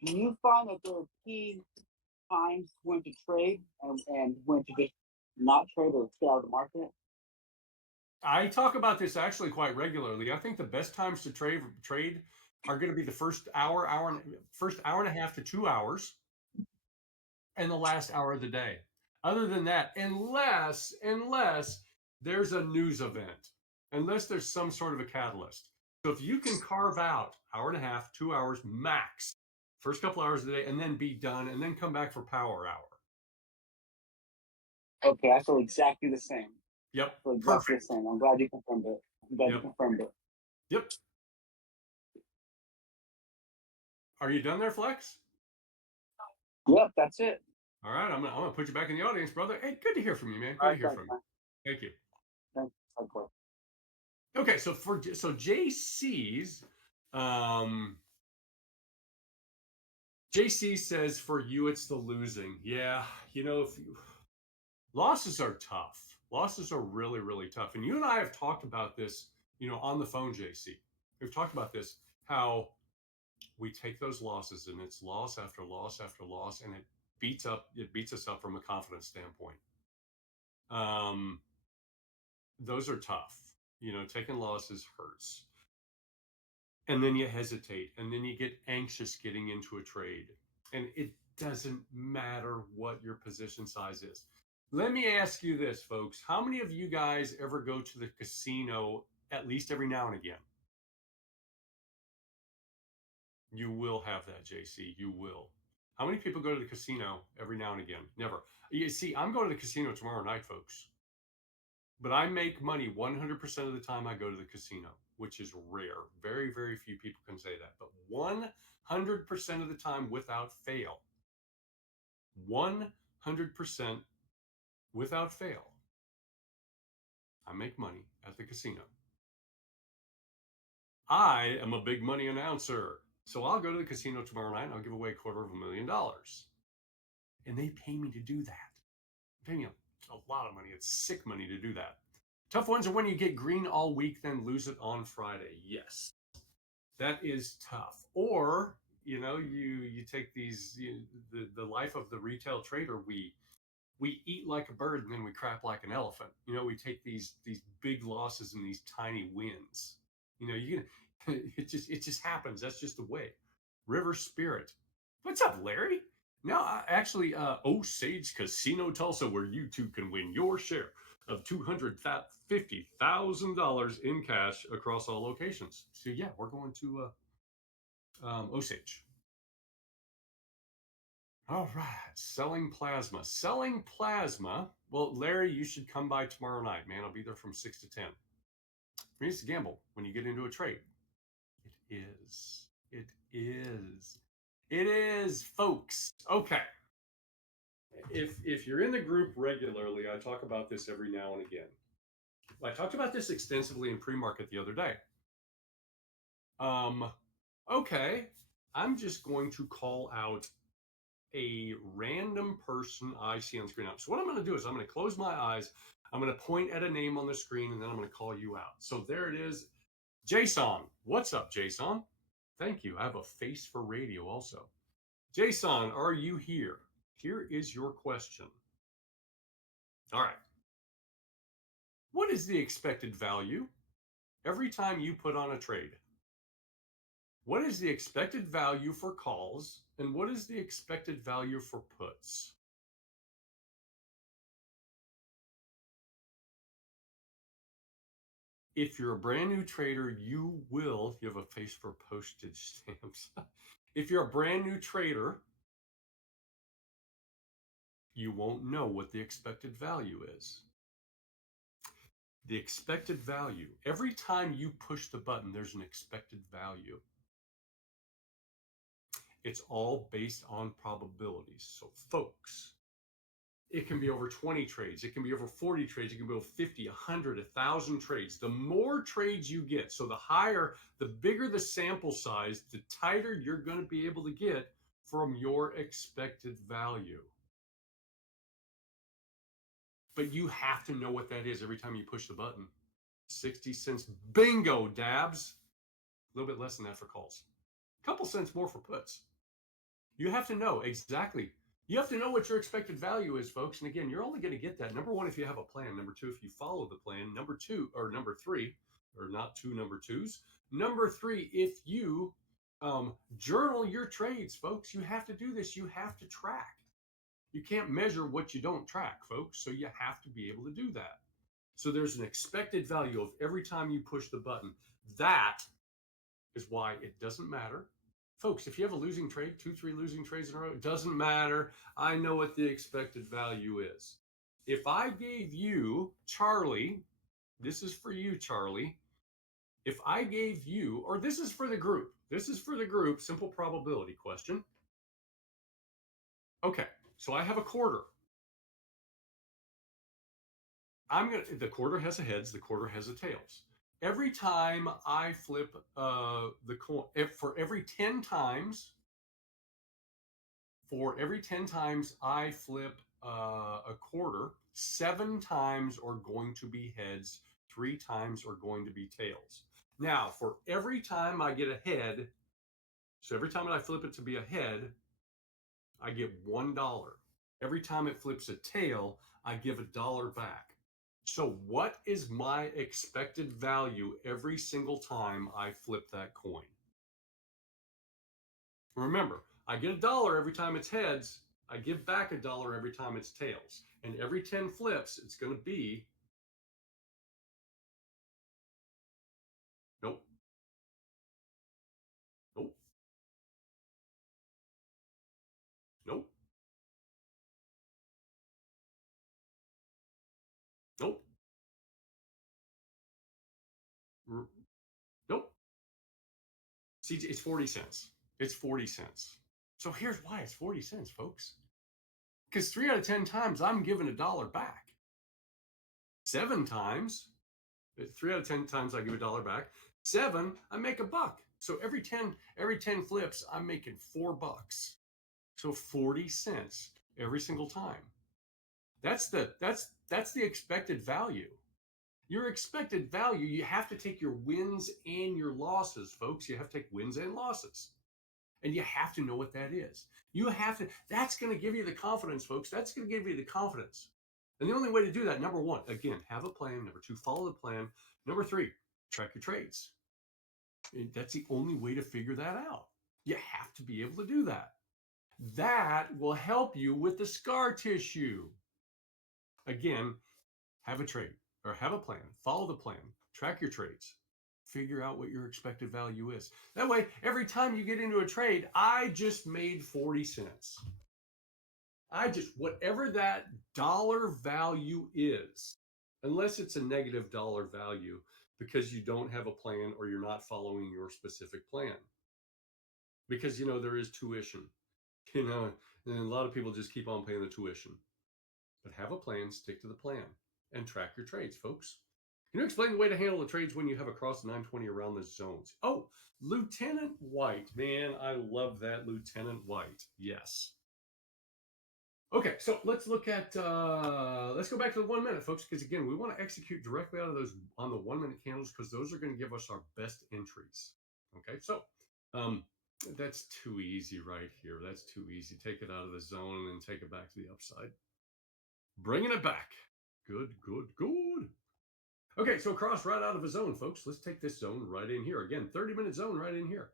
Do you find that there are key times when to trade and when to just not trade or stay out of the market? I talk about this actually quite regularly. I think the best times to trade are going to be the first hour and a half to 2 hours, and the last hour of the day. Other than that, unless there's a news event, unless there's some sort of a catalyst. So if you can carve out hour and a half, 2 hours max, first couple hours of the day, and then be done, and then come back for power hour. Okay, I feel exactly the same. Yep, I feel exactly perfect. the same. I'm glad you confirmed it. I'm glad you Yep, confirmed it. yep. Are you done there, Flex? Yep, that's it. All right, I'm gonna put you back in the audience, brother. Hey, good to hear from you, man. All Good to right, hear thanks, from you. man. Thank you. Thanks. Okay. Okay, so JC's um JC says for you it's the losing. Yeah, losses are tough. Losses are really tough. And you and I have talked about this, on the phone, JC. We've talked about this, how we take those losses and it's loss after loss after loss, and it beats us up from a confidence standpoint. Um, those are tough. Taking losses hurts. And then you hesitate, and then you get anxious getting into a trade. And it doesn't matter what your position size is. Let me ask you this, folks. How many of you guys ever go to the casino at least every now and again? You will have that, JC. You will. How many people go to the casino every now and again? Never. You see, I'm going to the casino tomorrow night, folks. But I make money 100% of the time I go to the casino, which is rare. Very, very few people can say that. But 100% of the time without fail, 100% without fail, I make money at the casino. I am a big money announcer. So I'll go to the casino tomorrow night and I'll give away $250,000. And they pay me to do that. They pay me a lot of money. It's sick money to do that. Tough ones are when you get green all week, then lose it on Friday. Yes, that is tough. Or you take these the life of the retail trader. We eat like a bird and then we crap like an elephant. We take these big losses and these tiny wins. You can it just happens. That's just the way. River Spirit. What's up, Larry? No, actually, Osage Casino Tulsa, where you too can win your share of $250,000 in cash across all locations. So yeah, we're going to Osage. All right, selling plasma. Selling plasma. Well, Larry, you should come by tomorrow night, man. I'll be there from 6 to 10. For me, it's a gamble when you get into a trade. It is. It is. It is, folks. Okay. If you're in the group regularly, I talk about this every now and again. I talked about this extensively in pre-market the other day. Okay. I'm just going to call out a random person I see on screen. So what I'm going to do is I'm going to close my eyes. I'm going to point at a name on the screen, and then I'm going to call you out. So there it is. Jason. What's up, Jason? Thank you. I have a face for radio also. Jason, are you here? Here is your question. All right. What is the expected value every time you put on a trade? What is the expected value for calls, and what is the expected value for puts? If you're a brand new trader, you have a face for postage stamps. If you're a brand new trader, you won't know what the expected value is. The expected value, every time you push the button, there's an expected value. It's all based on probabilities. So, folks, it can be over 20 trades. It can be over 40 trades. It can be over 50, 100, 1,000 trades. The more trades you get, so the bigger the sample size, the tighter you're going to be able to get from your expected value. But you have to know what that is every time you push the button. 60 cents. Bingo, dabs. A little bit less than that for calls. A couple cents more for puts. You have to know exactly. You have to know what your expected value is, folks. And again, you're only going to get that. Number one, if you have a plan. Number two, if you follow the plan. Number three, or not two number twos. Number three, if you journal your trades, folks. You have to do this. You have to track. You can't measure what you don't track, folks. So you have to be able to do that. So there's an expected value of every time you push the button. That is why it doesn't matter. Folks, if you have a losing trade, 2-3 losing trades in a row, it doesn't matter. I know what the expected value is. If I gave you, Charlie, this is for you, Charlie. If I gave you, or this is for the group, simple probability question. Okay, so I have a quarter. The quarter has a heads, the quarter has a tails. Every time I flip the coin, for every 10 times I flip a quarter, 7 times are going to be heads, 3 times are going to be tails. Now, for every time I get a head, so every time I flip it to be a head, I get $1. Every time it flips a tail, I give $1 back. So what is my expected value every single time I flip that coin? Remember, I get $1 every time it's heads. I give back $1 every time it's tails. And every 10 flips, it's going to be, nope, nope, See, it's 40 cents. It's 40 cents. So here's why it's 40 cents, folks. Because 3 out of 10 times I'm giving $1 back. 7 times, 3 out of 10 times I give $1 back. 7, I make $1. So every 10 flips, I'm making $4. So 40 cents every single time. That's the expected value. Your expected value, you have to take your wins and your losses, folks. You have to take wins and losses. And you have to know what that is. You have to, that's going to give you the confidence, folks. That's going to give you the confidence. And the only way to do that, number one, again, have a plan. Number two, follow the plan. Number three, track your trades. And that's the only way to figure that out. You have to be able to do that. That will help you with the scar tissue. Again, have a trade or have a plan, follow the plan, track your trades, figure out what your expected value is. That way, every time you get into a trade, I just made 40 cents. Whatever that dollar value is, unless it's a negative dollar value because you don't have a plan or you're not following your specific plan. Because, there is tuition, and a lot of people just keep on paying the tuition. But have a plan, stick to the plan, and track your trades, folks. Can you explain the way to handle the trades when you have a cross 920 around the zones? Oh, Lieutenant White. Man, I love that, Lieutenant White. Yes. Okay, so let's look at, let's go back to the 1 minute, folks, because again, we want to execute directly out of those on the 1 minute candles because those are going to give us our best entries. Okay, so that's too easy right here. That's too easy. Take it out of the zone and then take it back to the upside. Bringing it back. Good, good, good. Okay, so cross right out of a zone, folks. Let's take this zone right in here. Again, 30-minute zone right in here.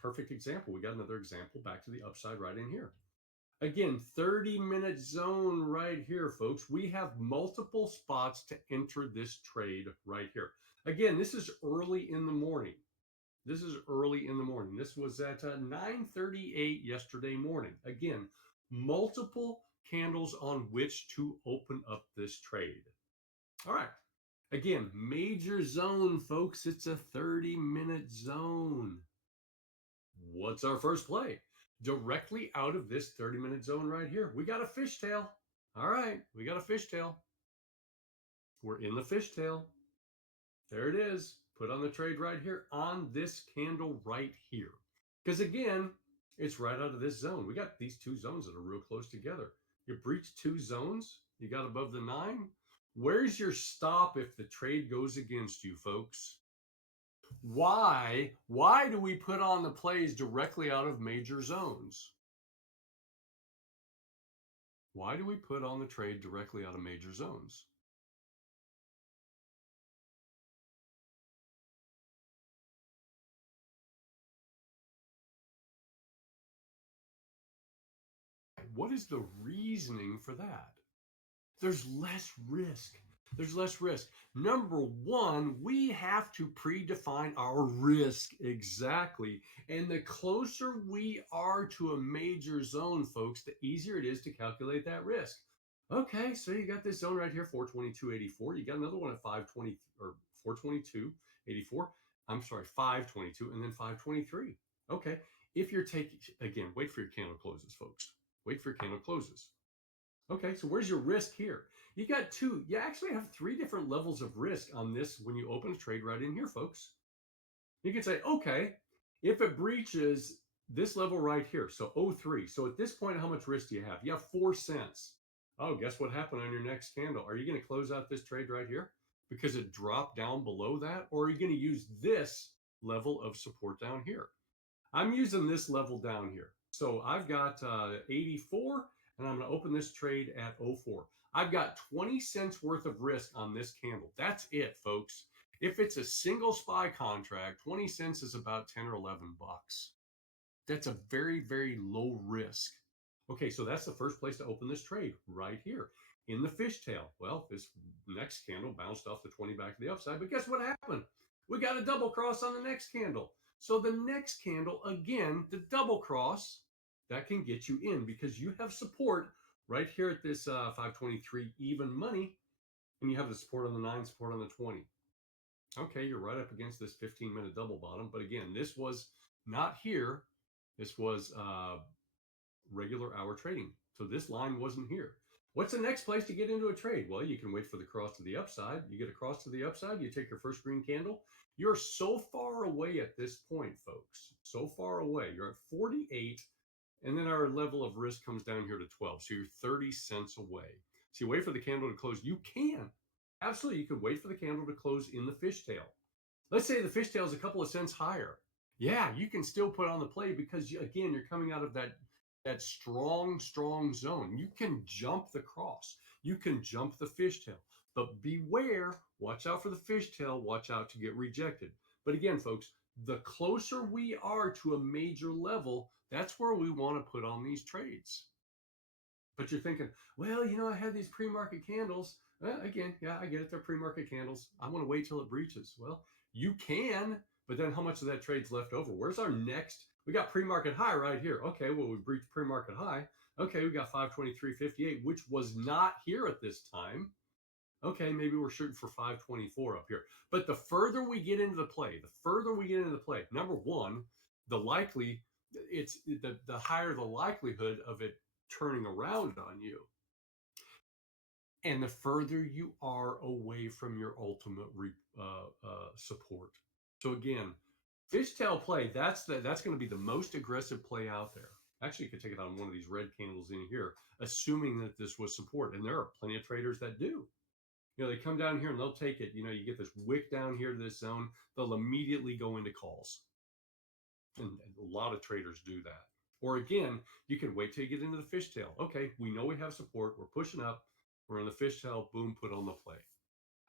Perfect example. We got another example back to the upside right in here. Again, 30-minute zone right here, folks. We have multiple spots to enter this trade right here. Again, this is early in the morning. This is early in the morning. This was at 9:38 yesterday morning. Again, multiple candles on which to open up this trade. All right. Again, major zone, folks. It's a 30-minute zone. What's our first play? Directly out of this 30-minute zone right here. We got a fishtail. All right. We got a fishtail. We're in the fishtail. There it is. Put on the trade right here on this candle right here. Because again, it's right out of this zone. We got these two zones that are real close together. You breach two zones. You got above the 9. Where's your stop if the trade goes against you, folks? Why do we put on the plays directly out of major zones? Why do we put on the trade directly out of major zones? What is the reasoning for that? There's less risk. There's less risk. Number one, we have to predefine our risk exactly. And the closer we are to a major zone, folks, the easier it is to calculate that risk. Okay, so you got this zone right here, 422.84. You got another one at 520 or 422.84. I'm sorry, 522 and then 523. Okay, if you're taking, again, wait for your candle closes, folks. Wait for your candle closes. Okay, so where's your risk here? You actually have 3 different levels of risk on this when you open a trade right in here, folks. You can say, okay, if it breaches this level right here, so 03. So at this point, how much risk do you have? You have 4 cents. Oh, guess what happened on your next candle? Are you going to close out this trade right here because it dropped down below that? Or are you going to use this level of support down here? I'm using this level down here. So I've got 84 and I'm going to open this trade at 04. I've got 20 cents worth of risk on this candle. That's it, folks. If it's a single SPY contract, 20 cents is about 10 or 11 bucks. That's a very, very low risk. Okay, so that's the first place to open this trade right here in the fishtail. Well, this next candle bounced off the 20 back to the upside, but guess what happened? We got a double cross on the next candle. So the next candle, again, the double cross, that can get you in because you have support right here at this 523 even money, and you have the support on the 9, support on the 20. Okay, you're right up against this 15-minute double bottom. But again, this was not here. This was regular hour trading. So this line wasn't here. What's the next place to get into a trade? Well, you can wait for the cross to the upside. You get a cross to the upside, you take your first green candle. You're so far away at this point, folks. So far away. You're at 48, and then our level of risk comes down here to 12. So you're 30 cents away. So you wait for the candle to close. You can. Absolutely, you could wait for the candle to close in the fishtail. Let's say the fishtail is a couple of cents higher. Yeah, you can still put on the play because again, you're coming out of that strong zone. You can jump the cross. You can jump the fishtail. But beware, watch out for the fishtail, watch out to get rejected. But again, folks, the closer we are to a major level, that's where we want to put on these trades. But you're thinking, well, I had these pre-market candles. Again, yeah, I get it. They're pre-market candles. I want to wait till it breaches. Well, you can, but then how much of that trade's left over? Where's our next? We got pre-market high right here. Okay, well, we breached pre-market high. Okay, we got 523.58, which was not here at this time. Okay, maybe we're shooting for 524 up here. But the further we get into the play, number one, the likely it's the higher the likelihood of it turning around on you. And the further you are away from your ultimate support. So again, fishtail play, that's going to be the most aggressive play out there. Actually, you could take it on one of these red candles in here, assuming that this was support. And there are plenty of traders that do. They come down here and they'll take it. You get this wick down here to this zone, they'll immediately go into calls. And a lot of traders do that. Or again, you can wait till you get into the fishtail. Okay, we know we have support. We're pushing up. We're in the fishtail. Boom, put on the play.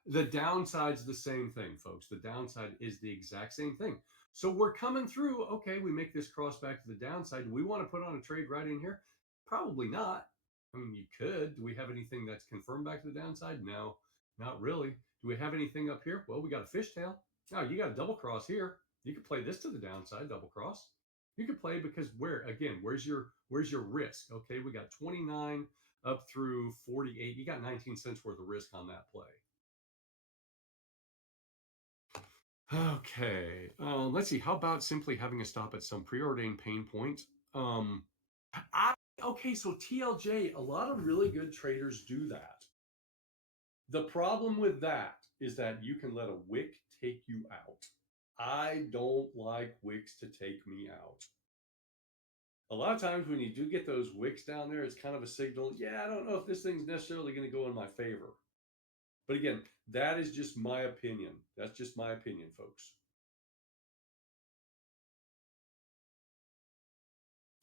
The downside's the same thing, folks. The downside is the exact same thing. So we're coming through. Okay, we make this cross back to the downside. Do we want to put on a trade right in here? Probably not. I mean, you could. Do we have anything that's confirmed back to the downside? No, not really. Do we have anything up here? Well, we got a fishtail. Oh, you got a double cross here. You could play this to the downside, double cross. You could play because where's your risk? Okay, we got 29 up through 48. You got 19 cents worth of risk on that play. Okay, let's see. How about simply having a stop at some preordained pain point? Okay, so TLJ, a lot of really good traders do that. The problem with that is that you can let a wick take you out. I don't like wicks to take me out. A lot of times when you do get those wicks down there, it's kind of a signal. Yeah, I don't know if this thing's necessarily going to go in my favor. But again, that is just my opinion. That's just my opinion, folks.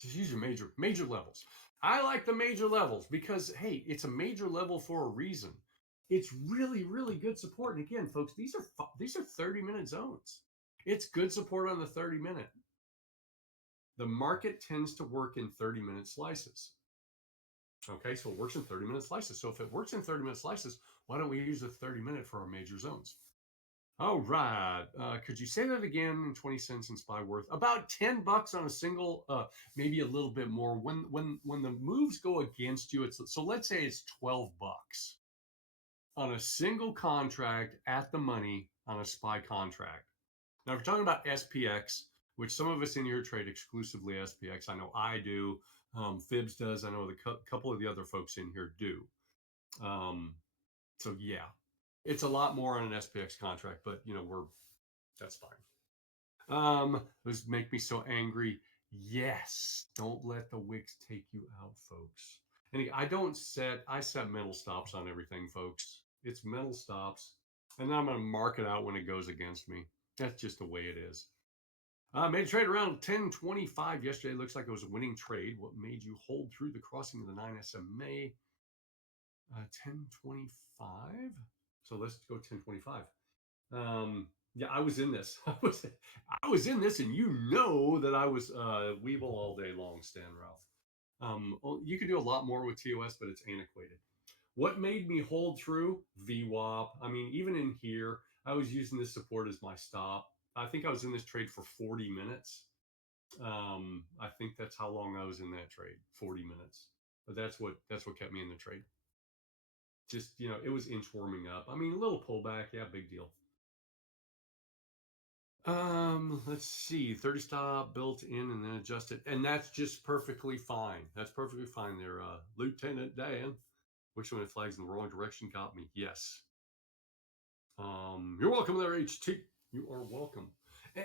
Just use your major levels. I like the major levels because hey, it's a major level for a reason. It's really good support. And again, folks, these are 30-minute zones. It's good support on the 30-minute. The market tends to work in 30-minute slices. Okay, so it works in 30-minute slices. So if it works in 30-minute slices, why don't we use the 30-minute for our major zones? All right. Could you say that again in 20 cents in SPY worth? About $10 on a single, maybe a little bit more. When the moves go against you, so let's say it's $12 on a single contract at the money on a SPY contract. Now, if we're talking about SPX, which some of us in here trade exclusively SPX. I know I do. Fibs does. I know a couple of the other folks in here do. So yeah, it's a lot more on an SPX contract, but that's fine. This make me so angry. Yes, don't let the wicks take you out, folks. And I set mental stops on everything, folks. It's mental stops, and I'm going to mark it out when it goes against me. That's just the way it is. Made a trade around 1025 yesterday. Looks like it was a winning trade. What made you hold through the crossing of the 9 SMA? 1025. So let's go 1025. Yeah, I was in this. I was in this, and that I was Weeble all day long, Stan Ralph. You could do a lot more with TOS, but it's antiquated. What made me hold through? VWAP. I mean, even in here, I was using this support as my stop. I think I was in this trade for 40 minutes. I think that's how long I was in that trade, 40 minutes. But that's what kept me in the trade. Just, it was inch warming up. I mean, a little pullback, yeah, big deal. Let's see. 30 stop built in and then adjusted. And that's just perfectly fine. That's perfectly fine there. Lieutenant Dan. Which one of the flags in the wrong direction got me? Yes. You're welcome there, HT. You are welcome.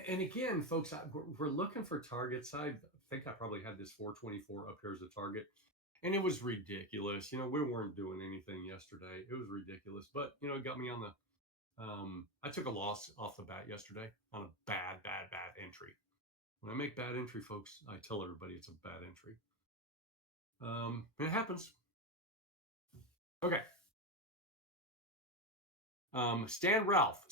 And again, folks, we're looking for targets. I think I probably had this 424 up here as a target. And it was ridiculous. We weren't doing anything yesterday. It was ridiculous. But, it got me on the I took a loss off the bat yesterday on a bad, bad, bad entry. When I make bad entry, folks, I tell everybody it's a bad entry. It happens. Okay. Stan Ralph.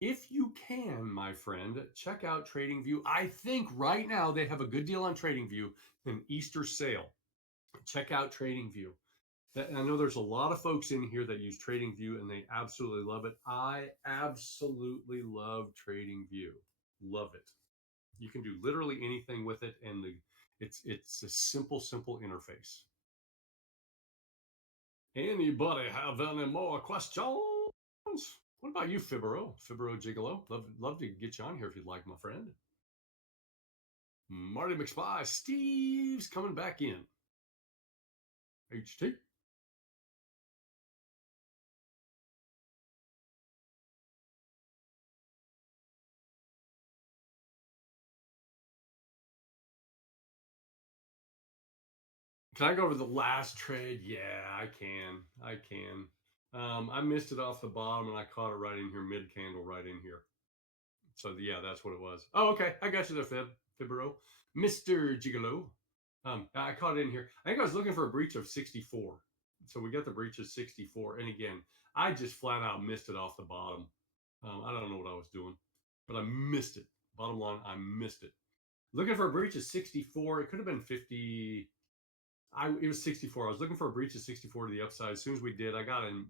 If you can, my friend, check out TradingView. I think right now they have a good deal on TradingView, an Easter sale. Check out TradingView. I know there's a lot of folks in here that use TradingView and they absolutely love it. I absolutely love TradingView. Love it. You can do literally anything with it, and it's a simple interface. Anybody have any more questions? What about you, Fibero Gigolo? Love to get you on here if you'd like, my friend. Marty McSpy, Steve's coming back in. HT. Can I go over the last trade? Yeah, I can. I missed it off the bottom and I caught it right in here, mid candle right in here. So yeah, that's what it was. Oh, okay. I got you there, Fibero. Mr. Gigolo. I caught it in here. I think I was looking for a breach of 64. So we got the breach of 64. And again, I just flat out missed it off the bottom. I don't know what I was doing, but I missed it. Bottom line, I missed it. Looking for a breach of 64. It could have been 50. It was 64. I was looking for a breach of 64 to the upside. As soon as we did, I got in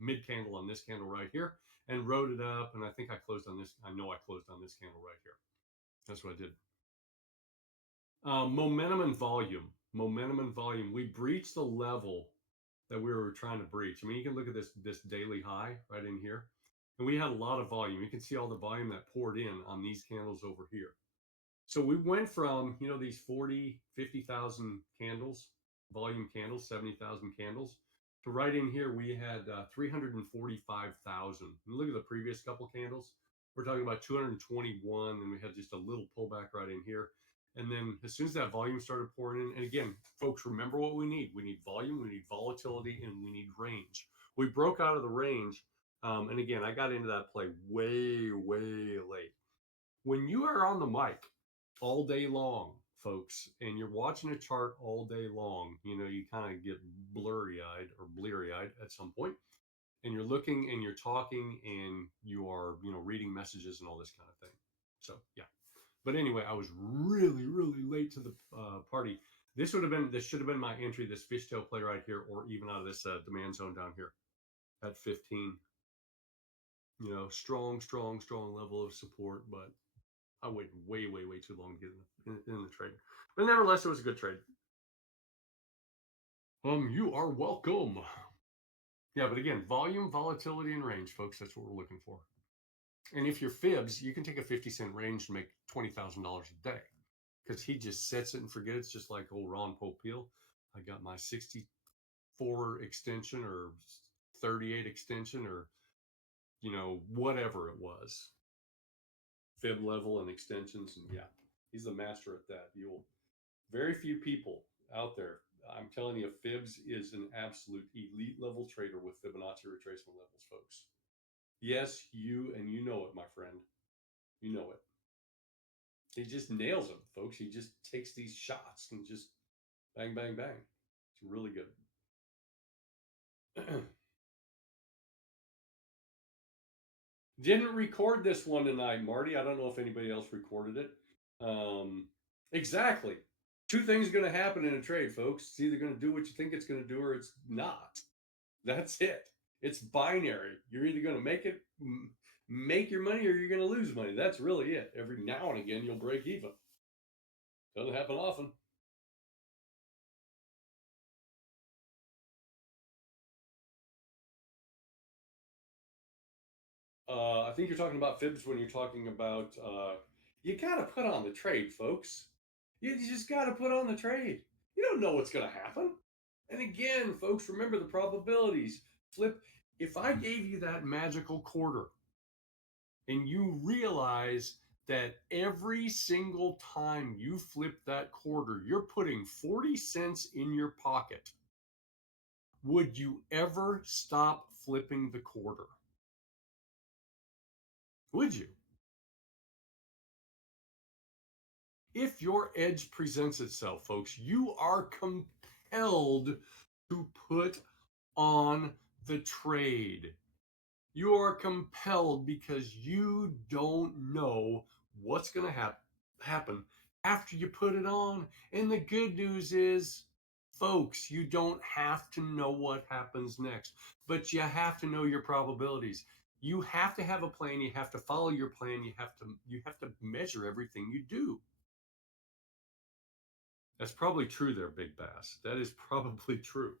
mid candle on this candle right here and wrote it up. And I think I closed on this. I know I closed on this candle right here. That's what I did. Momentum and volume. We breached the level that we were trying to breach. I mean, you can look at this daily high right in here, and we had a lot of volume. You can see all the volume that poured in on these candles over here. So we went from, these 40, 50,000 candles, volume candles, 70,000 candles, to right in here, we had 345,000. Look at the previous couple candles. We're talking about 221, and we had just a little pullback right in here. And then as soon as that volume started pouring in, and again, folks, remember what we need. We need volume, we need volatility, and we need range. We broke out of the range. And again, I got into that play way, way late. When you are on the mic all day long, folks, and you're watching a chart all day long, you kind of get blurry eyed or bleary eyed at some point, and you're looking and you're talking and you are, reading messages and all this kind of thing. So, yeah. But anyway, I was really, really late to the party. This should have been my entry, this fishtail play right here, or even out of this demand zone down here at 15. Strong level of support, but I waited way, way, way too long to get in the trade. But nevertheless, it was a good trade. You are welcome. Yeah, but again, volume, volatility, and range, folks. That's what we're looking for. And if you're fibs, you can take a 50-cent range and make $20,000 a day because he just sets it and forgets, just like old Ron Popeil. I got my 64 extension or 38 extension or, whatever it was. Fib level and extensions. And yeah, he's the master at that. Very few people out there. I'm telling you, Fibs is an absolute elite level trader with Fibonacci retracement levels, folks. Yes, you know it, my friend. You know it. He just nails them, folks. He just takes these shots and just bang, bang, bang. It's really good. Didn't record this one tonight, Marty. I don't know if anybody else recorded it. Exactly. Two things are going to happen in a trade, folks. It's either going to do what you think it's going to do or it's not. That's it. It's binary. You're either going to make your money or you're going to lose money. That's really it. Every now and again, you'll break even. Doesn't happen often. I think you're talking about fibs when you're talking about you got to put on the trade, folks. You just got to put on the trade. You don't know what's going to happen. And again, folks, remember the probabilities. Flip. If I gave you that magical quarter and you realize that every single time you flip that quarter, you're putting 40 cents in your pocket, would you ever stop flipping the quarter? Would you? If your edge presents itself, folks, you are compelled to put on the trade. You are compelled because you don't know what's going to happen after you put it on. And the good news is, folks, you don't have to know what happens next, but you have to know your probabilities. You have to have a plan. You have to follow your plan. You have to measure everything you do. That's probably true there, Big Bass. That is probably true.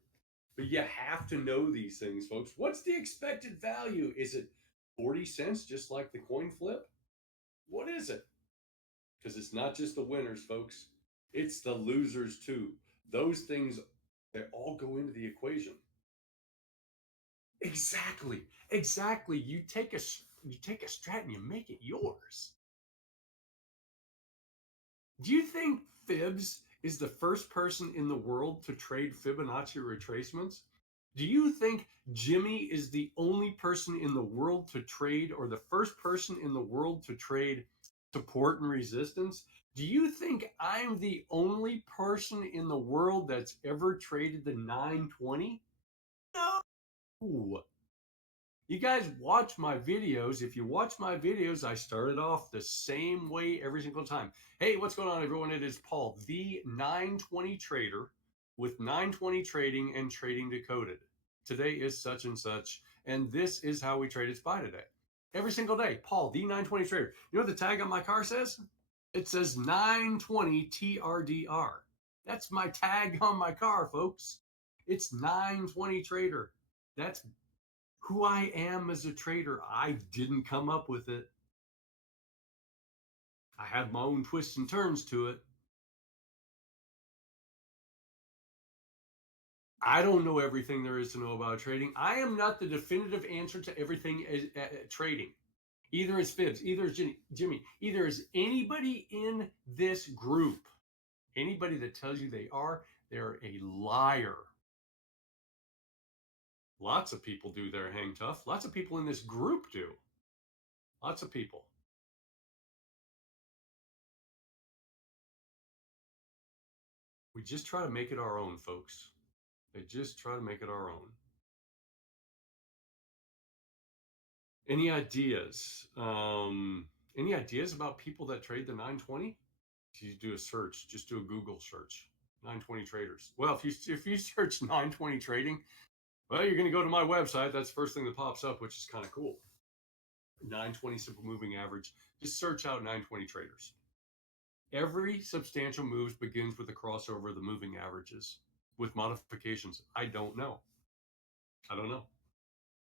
But you have to know these things, folks. What's the expected value? Is it 40 cents, just like the coin flip? What is it? Because it's not just the winners, folks. It's the losers too. Those things, they all go into the equation. Exactly. Exactly. You take a strat and you make it yours. Do you think Fibs is the first person in the world to trade Fibonacci retracements? Do you think Jimmy is the only person in the world to trade, or the first person in the world to trade support and resistance? Do you think I'm the only person in the world that's ever traded the 920? No. You guys watch my videos. If you watch my videos, I started off the same way every single time. Hey, what's going on, everyone? It is Paul, the 920 trader with 920 trading and trading decoded. Today is such and such, and this is how we traded SPY today. Every single day, Paul, the 920 trader. You know what the tag on my car says? It says 920 TRDR. That's my tag on my car, folks. It's 920 trader. That's who I am as a trader. I didn't come up with it. I had my own twists and turns to it. I don't know everything there is to know about trading. I am not the definitive answer to everything trading. Either is Fibs, either is Jimmy, either is anybody in this group. Anybody that tells you they're a liar. Lots of people do their hang tough. Lots of people in this group do. Lots of people. We just try to make it our own, folks. They just try to make it our own. Any ideas? Any ideas about people that trade the 920? You do a search, just do a Google search. 920 traders. Well, if you search 920 trading, well, you're going to go to my website. That's the first thing that pops up, which is kind of cool. 920 simple moving average. Just search out 920 traders. Every substantial move begins with a crossover of the moving averages with modifications. I don't know. I don't know.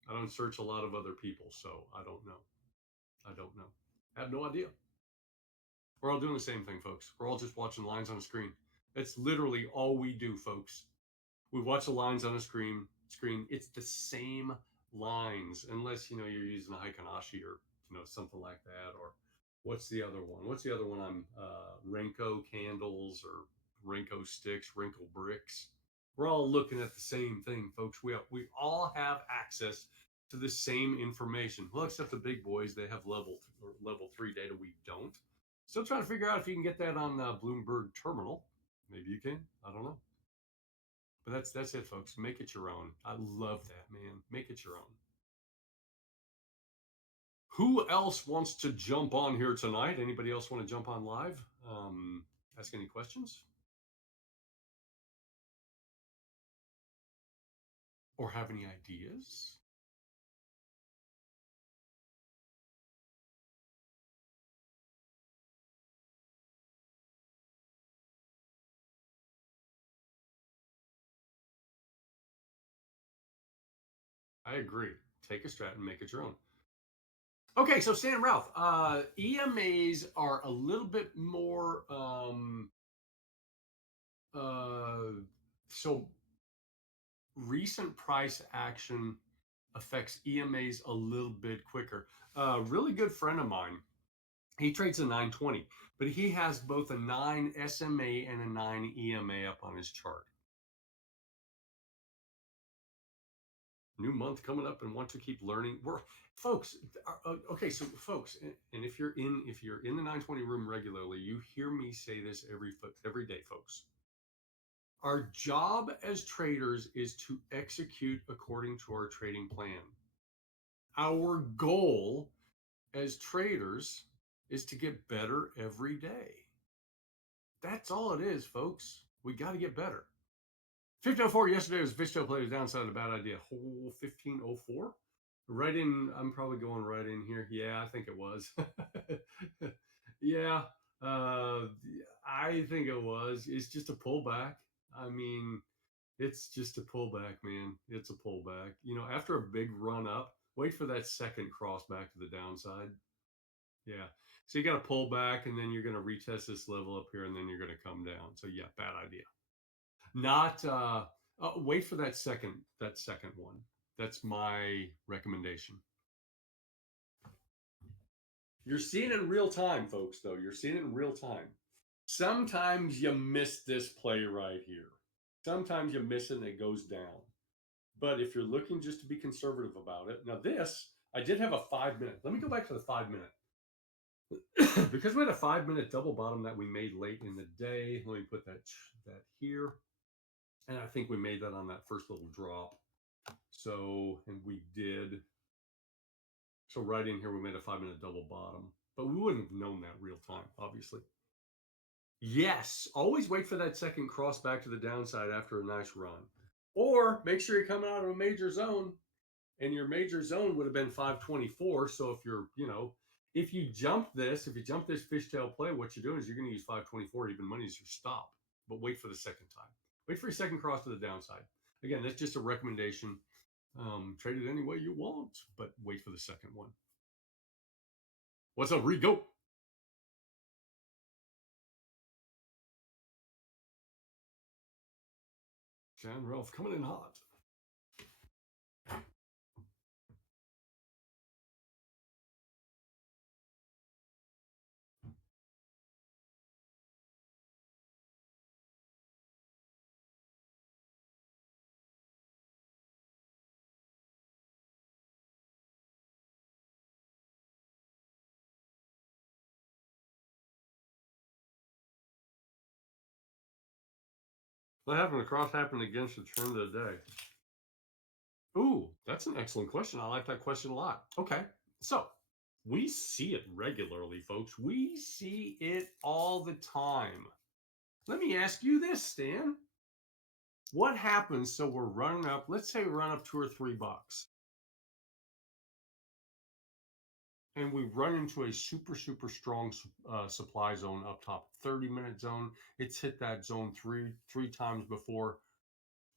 I don't search a lot of other people, so I don't know. I don't know. I have no idea. We're all doing the same thing, folks. We're all just watching lines on a screen. That's literally all we do, folks. We watch the lines on a screen. It's the same lines, unless you're using a Heikin-Ashi or something like that. Or what's the other one? What's the other one? I'm Renko candles or Renko sticks, Renko bricks. We're all looking at the same thing, folks. We all have access to the same information. Well, except the big boys, they have level 3 data. We don't. Still trying to figure out if you can get that on Bloomberg Terminal. Maybe you can. I don't know. But that's it, folks. Make it your own. I love that, man. Make it your own. Who else wants to jump on here tonight? Anybody else want to jump on live? Ask any questions? Or have any ideas? I agree. Take a strat and make it your own. Okay, so Stan and Ralph, EMAs are a little bit more so recent price action affects EMAs a little bit quicker. A really good friend of mine, he trades a 920, but he has both a 9 SMA and a 9 EMA up on his chart. New month coming up and want to keep learning. We're folks. Okay, so folks, and if you're in the 920 room regularly, you hear me say this every day, folks. Our job as traders is to execute according to our trading plan. Our goal as traders is to get better every day. That's all it is, folks. We got to get better. 1504 yesterday was fishtail play. Downside, a bad idea. Hole 1504. Right in, I'm probably going right in here. Yeah, I think it was. Yeah, I think it was. It's just a pullback. I mean, it's just a pullback, man. It's a pullback. You know, after a big run up, wait for that second cross back to the downside. Yeah. So you got to pull back and then you're going to retest this level up here and then you're going to come down. So yeah, bad idea. Not wait for that second one. That's my recommendation. You're seeing it in real time, folks, though. You're seeing it in real time. Sometimes you miss this play right here. Sometimes you miss it and it goes down. But if you're looking just to be conservative about it, now this, I did have a 5 minute. Let me go back to the 5 minute. Because we had a 5 minute double bottom that we made late in the day. Let me put that here. And I think we made that on that first little drop. So, and we did. So right in here, we made a 5 minute double bottom. But we wouldn't have known that real time, obviously. Yes, always wait for that second cross back to the downside after a nice run. Or make sure you're coming out of a major zone. And your major zone would have been 524. So if you're, if you jump this fishtail play, what you're doing is you're going to use 524 even money as your stop. But wait for the second time. Wait for your second cross to the downside. Again, that's just a recommendation. Trade it any way you want, but wait for the second one. What's up, Rigo? Jan Ralph coming in hot. What happened? The cross happened against the trend of the day. Ooh, that's an excellent question. I like that question a lot. Okay, so we see it regularly, folks. We see it all the time. Let me ask you this, Stan. What happens? So we're running up, let's say we run up $2 or $3, and we run into a super, super strong supply zone up top, 30-minute zone. It's hit that zone three times before,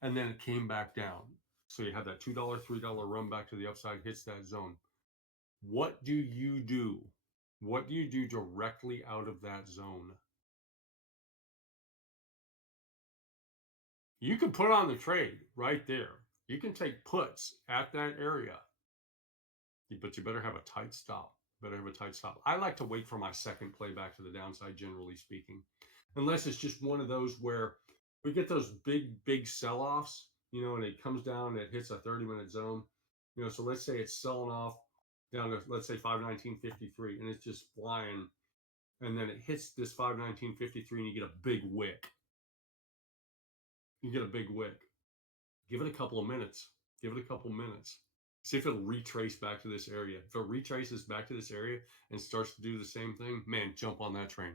and then it came back down. So you have that $2, $3 run back to the upside, hits that zone. What do you do? What do you do directly out of that zone? You can put on the trade right there. You can take puts at that area, but you better have a tight stop. I like to wait for my second play back to the downside, generally speaking, unless it's just one of those where we get those big sell-offs, and it comes down and it hits a 30-minute zone. So let's say it's selling off down to, let's say, 519.53, and it's just flying, and then it hits this 519.53 and you get a big wick. Give it a couple of minutes. See if it'll retrace back to this area. If it retraces back to this area and starts to do the same thing, man, jump on that train.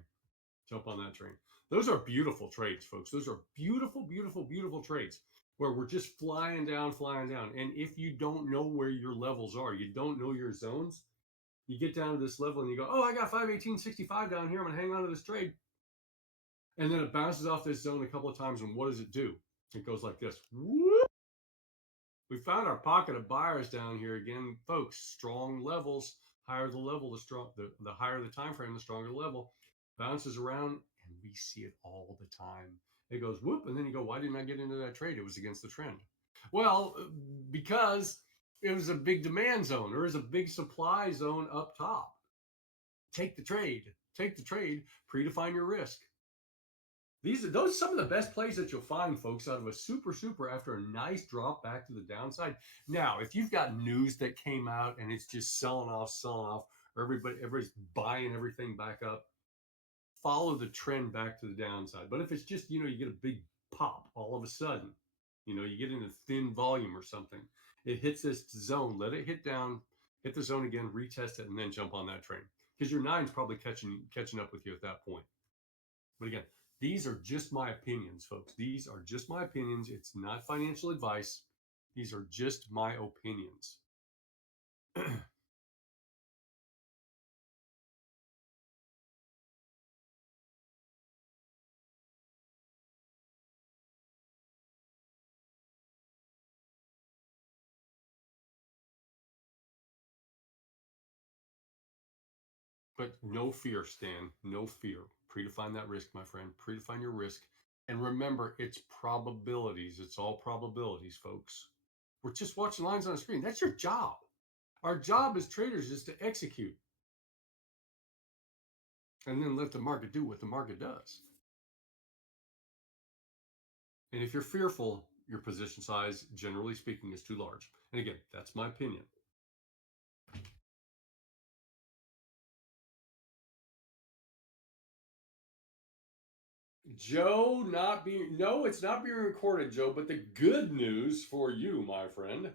Those are beautiful trades, folks. Those are beautiful, beautiful, beautiful trades where we're just flying down. And if you don't know where your levels are, you don't know your zones, you get down to this level and you go, oh, I got 518.65 down here. I'm going to hang on to this trade. And then it bounces off this zone a couple of times. And what does it do? It goes like this. Whoop. We found our pocket of buyers down here again, folks. Strong levels. Higher the level, the higher the time frame, the stronger the level. Bounces around, and we see it all the time. It goes whoop, and then you go, why didn't I get into that trade? It was against the trend. Well, because it was a big demand zone. There is a big supply zone up top. Take the trade. Take the trade. Predefine your risk. Those are some of the best plays that you'll find, folks, out of a super after a nice drop back to the downside. Now, if you've got news that came out and it's just selling off, or everybody's buying everything back up, follow the trend back to the downside. But if it's just, you get a big pop all of a sudden, you get into thin volume or something, it hits this zone, let it hit down, hit the zone again, retest it, and then jump on that train. Because your nine's probably catching up with you at that point. But again, these are just my opinions, folks. These are just my opinions. It's not financial advice. These are just my opinions. But no fear, Stan. No fear. Predefine that risk, my friend. Predefine your risk. And remember, it's probabilities. It's all probabilities, folks. We're just watching lines on a screen. That's your job. Our job as traders is to execute and then let the market do what the market does. And if you're fearful, your position size, generally speaking, is too large. And again, that's my opinion. Joe, it's not being recorded, Joe, but the good news for you, my friend,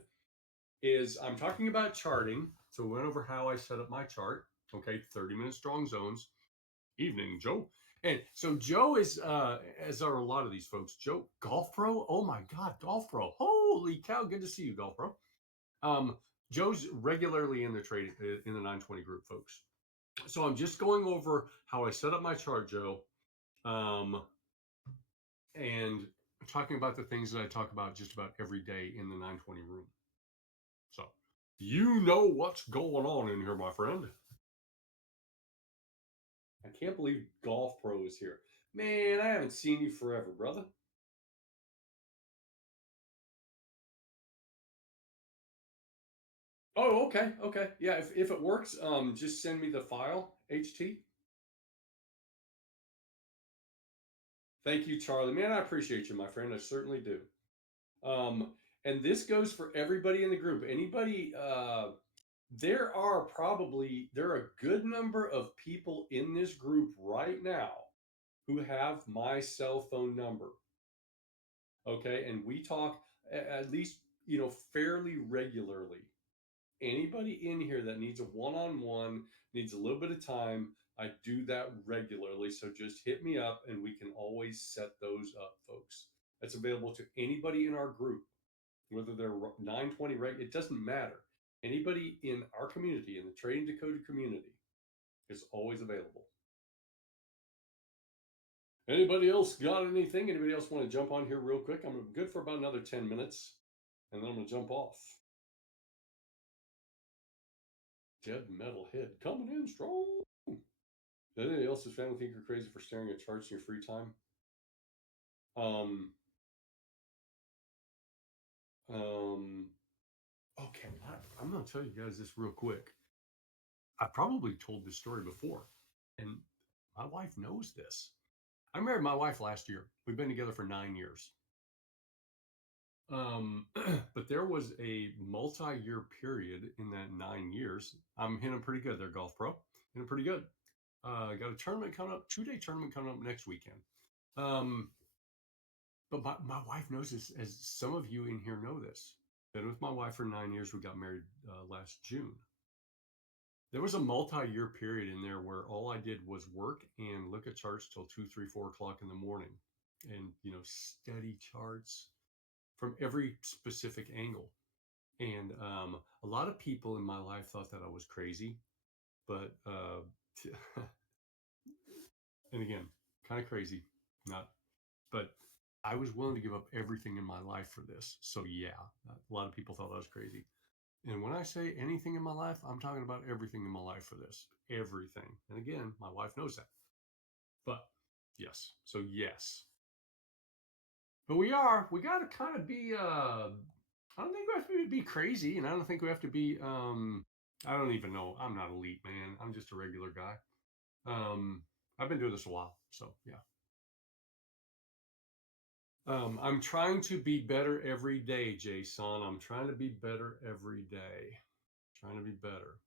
is I'm talking about charting. So we went over how I set up my chart. Okay, 30-minute strong zones. Evening, Joe. And so Joe is, as are a lot of these folks, Joe, Golf Pro. Oh my God, Golf Pro. Holy cow, good to see you, Golf Pro. Joe's regularly in the trade in the 920 group, folks. So I'm just going over how I set up my chart, Joe. And talking about the things that I talk about just about every day in the 920 room. So, you know what's going on in here, my friend. I can't believe Golf Pro is here. Man, I haven't seen you forever, brother. Oh, okay, okay. Yeah, if it works, just send me the file, HT. Thank you, Charlie. Man, I appreciate you, my friend. I certainly do. And this goes for everybody in the group. Anybody, there are a good number of people in this group right now who have my cell phone number. Okay, and we talk at least fairly regularly. Anybody in here that needs a one-on-one, needs a little bit of time, I do that regularly. So just hit me up and we can always set those up, folks. That's available to anybody in our group, whether they're 920 it doesn't matter. Anybody in our community, in the Trading Decoded community, is always available. Anybody else got anything? Anybody else want to jump on here real quick? I'm good for about another 10 minutes, and then I'm going to jump off. Dead metal head coming in strong. Does anybody else's family think you're crazy for staring at charts in your free time? Um, okay, I'm going to tell you guys this real quick. I probably told this story before, and my wife knows this. I married my wife last year. We've been together for 9 years. But there was a multi-year period in that 9 years. I'm hitting pretty good there, Golf Pro. Hitting pretty good. Got a tournament coming up, 2-day tournament coming up next weekend. But my wife knows this, as some of you in here know this. Been with my wife for 9 years. We got married last June. There was a multi-year period in there where all I did was work and look at charts till 2, 3, 4 o'clock in the morning, and steady charts from every specific angle. And a lot of people in my life thought that I was crazy, but and again, kind of crazy, not, but I was willing to give up everything in my life for this. So yeah, a lot of people thought I was crazy. And when I say anything in my life, I'm talking about everything in my life for this. Everything. And again, my wife knows that. But yes. So yes. But we got to kind of be, I don't think we have to be crazy. And I don't think we have to be, I don't even know. I'm not elite, man. I'm just a regular guy. I've been doing this a while. So yeah. I'm trying to be better every day, Jason. I'm trying to be better every day. Trying to be better.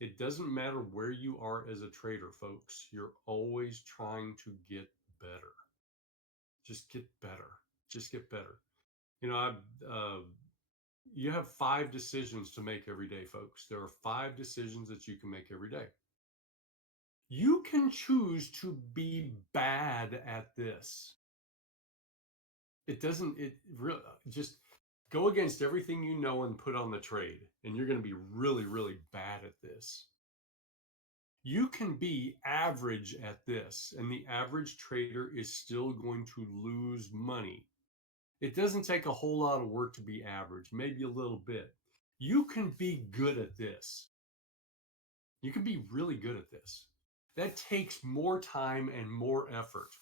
It doesn't matter where you are as a trader, folks. You're always trying to get better. Just get better. Just get better. You know, you have 5 decisions to make every day, folks. There are 5 decisions that you can make every day. You can choose to be bad at this. It doesn't, it really just go against everything you know and put on the trade, and you're going to be really, really bad at this. You can be average at this, and the average trader is still going to lose money. It doesn't take a whole lot of work to be average, maybe a little bit. You can be good at this. You can be really good at this. That takes more time and more effort.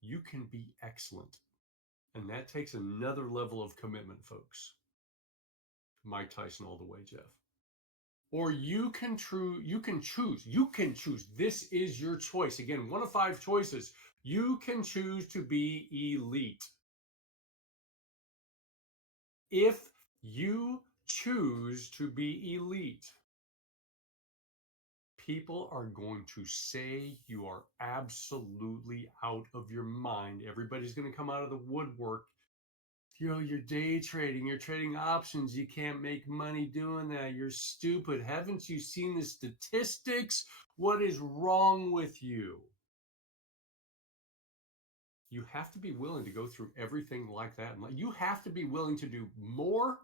You can be excellent. And that takes another level of commitment, folks. Mike Tyson all the way, Jeff. Or you can choose. This is your choice. Again, one of 5 choices. You can choose to be elite. If you choose to be elite, people are going to say you are absolutely out of your mind. Everybody's going to come out of the woodwork. You're day trading, you're trading options. You can't make money doing that. You're stupid. Haven't you seen the statistics? What is wrong with you? You have to be willing to go through everything like that. You have to be willing to do more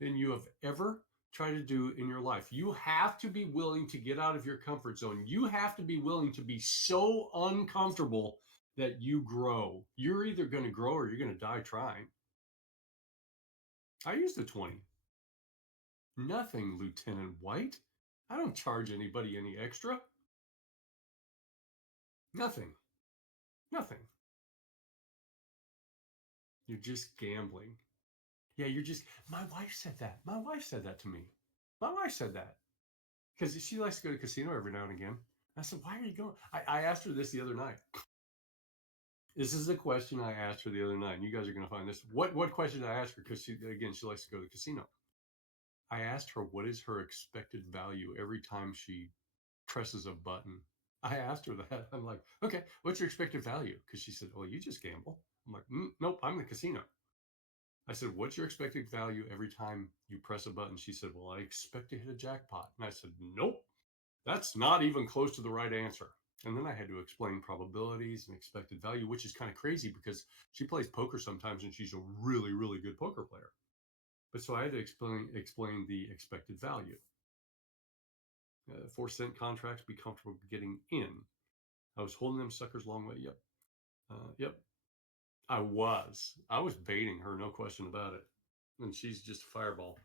than you have ever tried to do in your life. You have to be willing to get out of your comfort zone. You have to be willing to be so uncomfortable that you grow. You're either going to grow or you're going to die trying. I use the 20. Nothing, Lieutenant White. I don't charge anybody any extra. Nothing. Nothing. You're just gambling. Yeah, you're just. My wife said that. My wife said that to me. My wife said that. Because she likes to go to casino every now and again. I said, why are you going? I asked her this the other night. This is the question I asked her the other night. And you guys are going to find this. What question did I ask her? Because she likes to go to the casino. I asked her, what is her expected value every time she presses a button? I asked her that. I'm like, okay, what's your expected value? Because she said, well, you just gamble. I'm like, nope, I'm the casino. I said, what's your expected value every time you press a button? She said, well, I expect to hit a jackpot. And I said, nope, that's not even close to the right answer. And then I had to explain probabilities and expected value, which is kind of crazy because she plays poker sometimes and she's a really, really good poker player. But so I had to explain the expected value. 4-cent contracts, be comfortable getting in. I was holding them suckers long way. Yep. Yep. I was baiting her, no question about it. And she's just a fireball.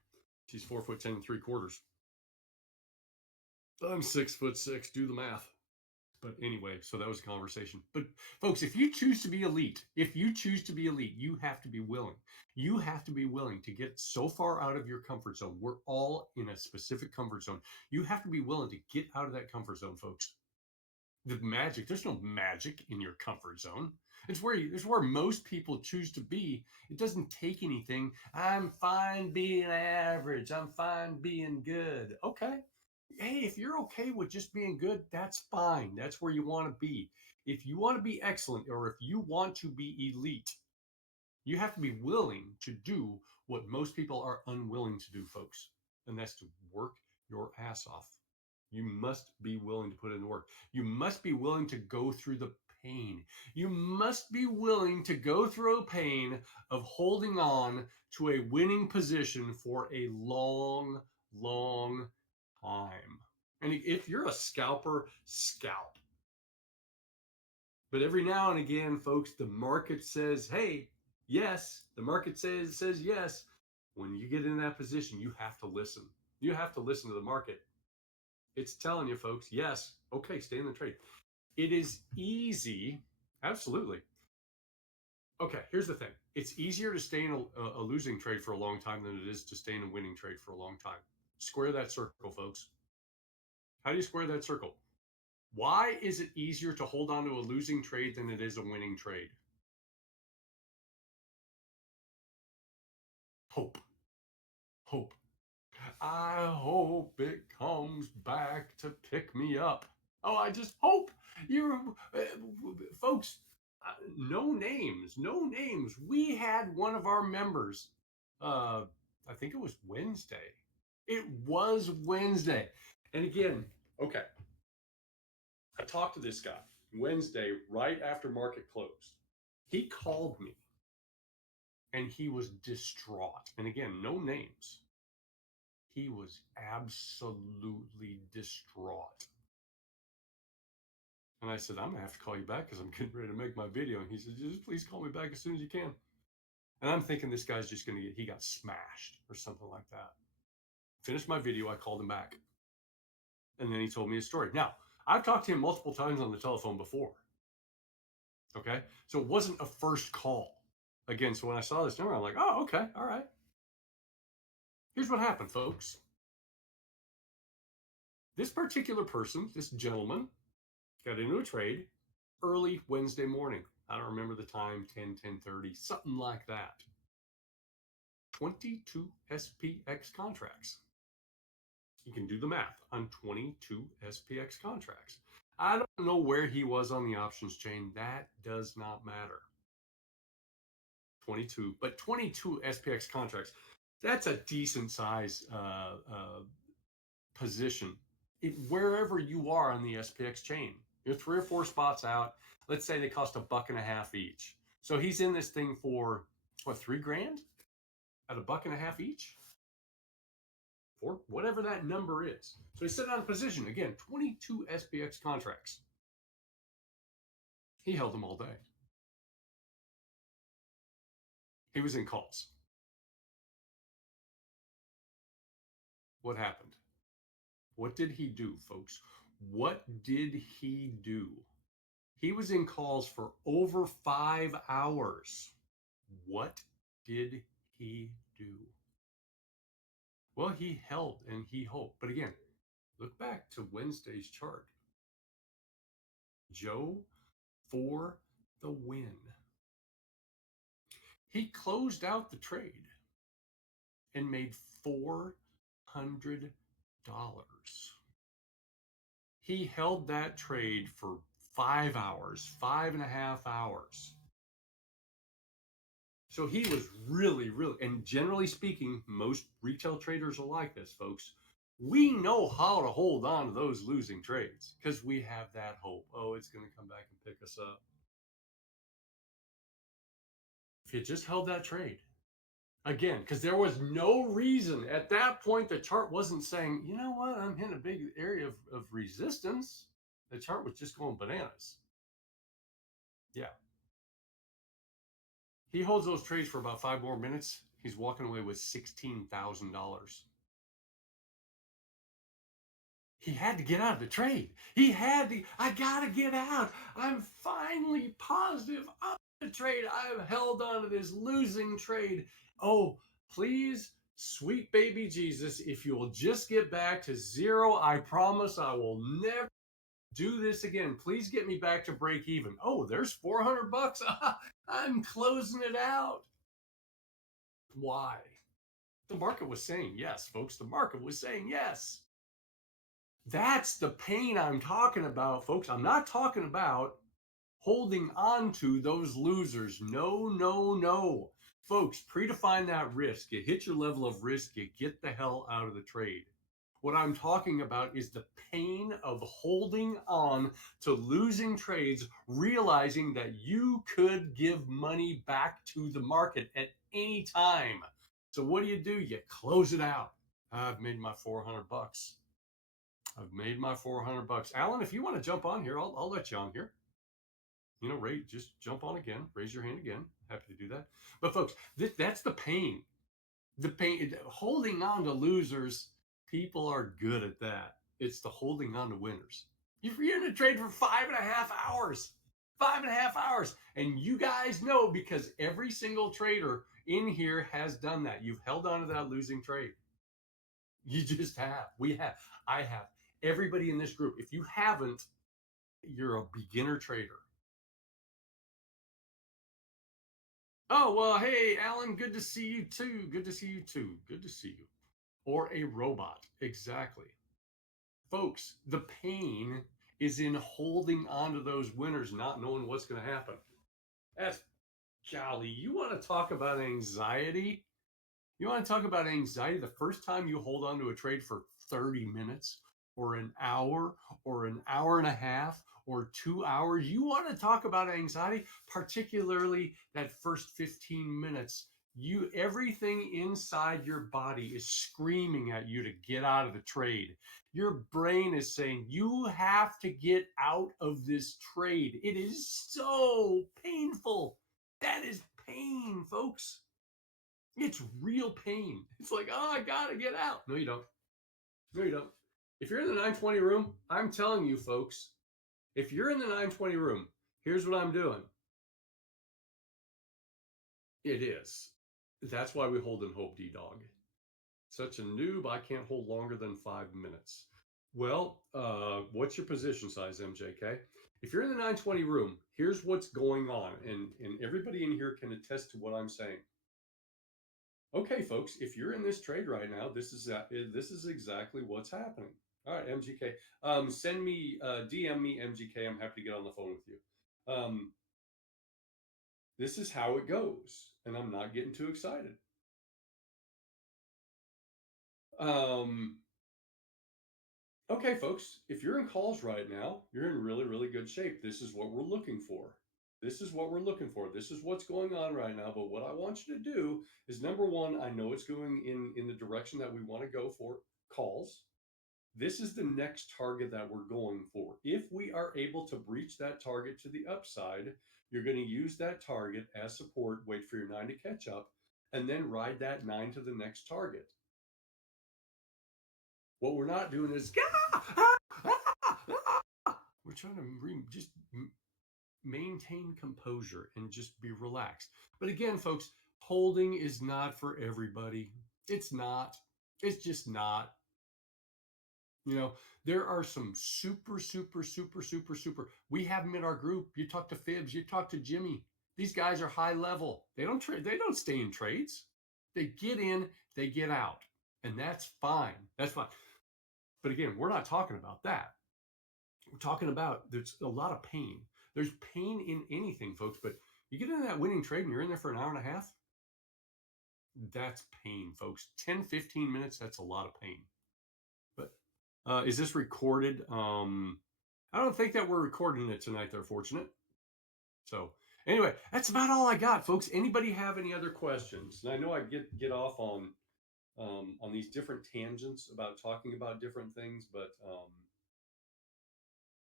She's 4'10 3/4". I'm 6'6". Do the math. But anyway, so that was a conversation. But folks, if you choose to be elite, you have to be willing. You have to be willing to get so far out of your comfort zone. We're all in a specific comfort zone. You have to be willing to get out of that comfort zone, folks. There's no magic in your comfort zone. It's where most people choose to be. It doesn't take anything. I'm fine being average. I'm fine being good. Okay. Hey, if you're okay with just being good, that's fine. That's where you want to be. If you want to be excellent or if you want to be elite, you have to be willing to do what most people are unwilling to do, folks. And that's to work your ass off. You must be willing to put in the work. You must be willing to go through the pain. You must be willing to go through a pain of holding on to a winning position for a long, long time. And if you're a scalper, scalp. But every now and again, folks, the market says, hey, yes, the market says yes. When you get in that position, you have to listen. You have to listen to the market. It's telling you, folks, yes, okay, stay in the trade. It is easy. Absolutely. Okay, here's the thing. It's easier to stay in a losing trade for a long time than it is to stay in a winning trade for a long time. Square that circle, folks. How do you square that circle? Why is it easier to hold on to a losing trade than it is a winning trade? Hope. Hope. I hope it comes back to pick me up. Oh, I just hope you, folks. No names, no names. We had one of our members. Uh, I think it was Wednesday. It was Wednesday, and again, okay. I talked to this guy Wednesday right after market closed. He called me, and he was distraught. And again, no names. He was absolutely distraught. And I said, I'm gonna have to call you back because I'm getting ready to make my video. And he said, just please call me back as soon as you can. And I'm thinking this guy's just gonna he got smashed or something like that. Finished my video, I called him back. And then he told me his story. Now, I've talked to him multiple times on the telephone before. Okay. So it wasn't a first call. Again, so when I saw this number, I'm like, oh, okay, all right. Here's what happened, folks. This particular person, this gentleman, got into a trade early Wednesday morning. I don't remember the time, 10:30, something like that. 22 SPX contracts. You can do the math on 22 SPX contracts. I don't know where he was on the options chain. That does not matter. 22, but 22 SPX contracts. That's a decent size position. Wherever you are on the SPX chain, you're 3 or 4 spots out. Let's say they cost $1.50 each. So he's in this thing for what, $3,000 at $1.50 each? For whatever that number is. So he's sitting on a position. Again, 22 SPX contracts. He held them all day. He was in calls. What happened? What did he do, folks? What did he do? He was in calls for over 5 hours. What did he do? Well, he held and he hoped. But again, look back to Wednesday's chart. Joe for the win. He closed out the trade and made $400. He held that trade for 5 hours, 5.5 hours. So he was really, and generally speaking, most retail traders are like this, folks. We know how to hold on to those losing trades because we have that hope. Oh, it's going to come back and pick us up. If you just held that trade, again, because there was no reason at that point, the chart wasn't saying, you know what, I'm hitting a big area of resistance. The chart was just going bananas. Yeah. He holds those trades for about 5 more minutes. He's walking away with $16,000. He had to get out of the trade. He had to, I got to get out. I'm finally positive on the trade. I've held on to this losing trade. Oh, please, sweet baby Jesus, if you will just get back to zero, I promise I will never do this again. Please get me back to break even. Oh, there's $400. I'm closing it out. Why? The market was saying yes, folks. The market was saying yes. That's the pain I'm talking about, folks. I'm not talking about holding on to those losers. No, no, no. Folks, predefine that risk. You hit your level of risk, you get the hell out of the trade. What I'm talking about is the pain of holding on to losing trades, realizing that you could give money back to the market at any time. So what do? You close it out. I've made my $400. I've made my $400. Alan, if you want to jump on here, I'll let you on here. You know, Ray, just jump on again. Raise your hand again. Happy to do that. But folks, that's the pain. The pain, holding on to losers, people are good at that. It's the holding on to winners. You're in a trade for 5.5 hours. 5.5 hours. And you guys know because every single trader in here has done that. You've held on to that losing trade. You just have. We have. I have. Everybody in this group. If you haven't, you're a beginner trader. Oh, well, hey, Alan, good to see you too. Good to see you too. Good to see you. Or a robot. Exactly. Folks, the pain is in holding on to those winners, not knowing what's going to happen. That's golly. You want to talk about anxiety? You want to talk about anxiety the first time you hold on to a trade for 30 minutes or an hour and a half or 2 hours? You want to talk about anxiety, particularly that first 15 minutes. You everything inside your body is screaming at you to get out of the trade. Your brain is saying you have to get out of this trade. It is so painful. That is pain, folks. It's real pain. It's like, oh, I gotta get out. No, you don't. No, you don't. If you're in the 920 room, I'm telling you, folks, if you're in the 920 room, here's what I'm doing. It is. That's why we hold in hope, D-Dog. Such a noob, I can't hold longer than 5 minutes. Well, what's your position size, MJK? If you're in the 920 room, here's what's going on. And everybody in here can attest to what I'm saying. Okay, folks, if you're in this trade right now, this is exactly what's happening. All right, MGK, send me DM me MGK. I'm happy to get on the phone with you. This is how it goes, and I'm not getting too excited. Okay, folks, if you're in calls right now, you're in really, really good shape. This is what we're looking for. This is what we're looking for. This is what's going on right now. But what I want you to do is number one, I know it's going in the direction that we want to go for calls. This is the next target that we're going for. If we are able to breach that target to the upside, you're going to use that target as support, wait for your 9 to catch up, and then ride that 9 to the next target. What we're not doing is we're trying to just maintain composure and just be relaxed. But again, folks, holding is not for everybody. It's not. It's just not. You know, there are some super, super, super, super, super. We have them in our group. You talk to Fibs, you talk to Jimmy. These guys are high level. They don't trade. They don't stay in trades. They get in, they get out, and that's fine. That's fine. But again, we're not talking about that. We're talking about there's a lot of pain. There's pain in anything, folks. But you get into that winning trade and you're in there for an hour and a half. That's pain, folks. 10, 15 minutes. That's a lot of pain. But is this recorded? I don't think that we're recording it tonight. They're fortunate. So anyway, that's about all I got, folks. Anybody have any other questions? And I know I get off on these different tangents about talking about different things, but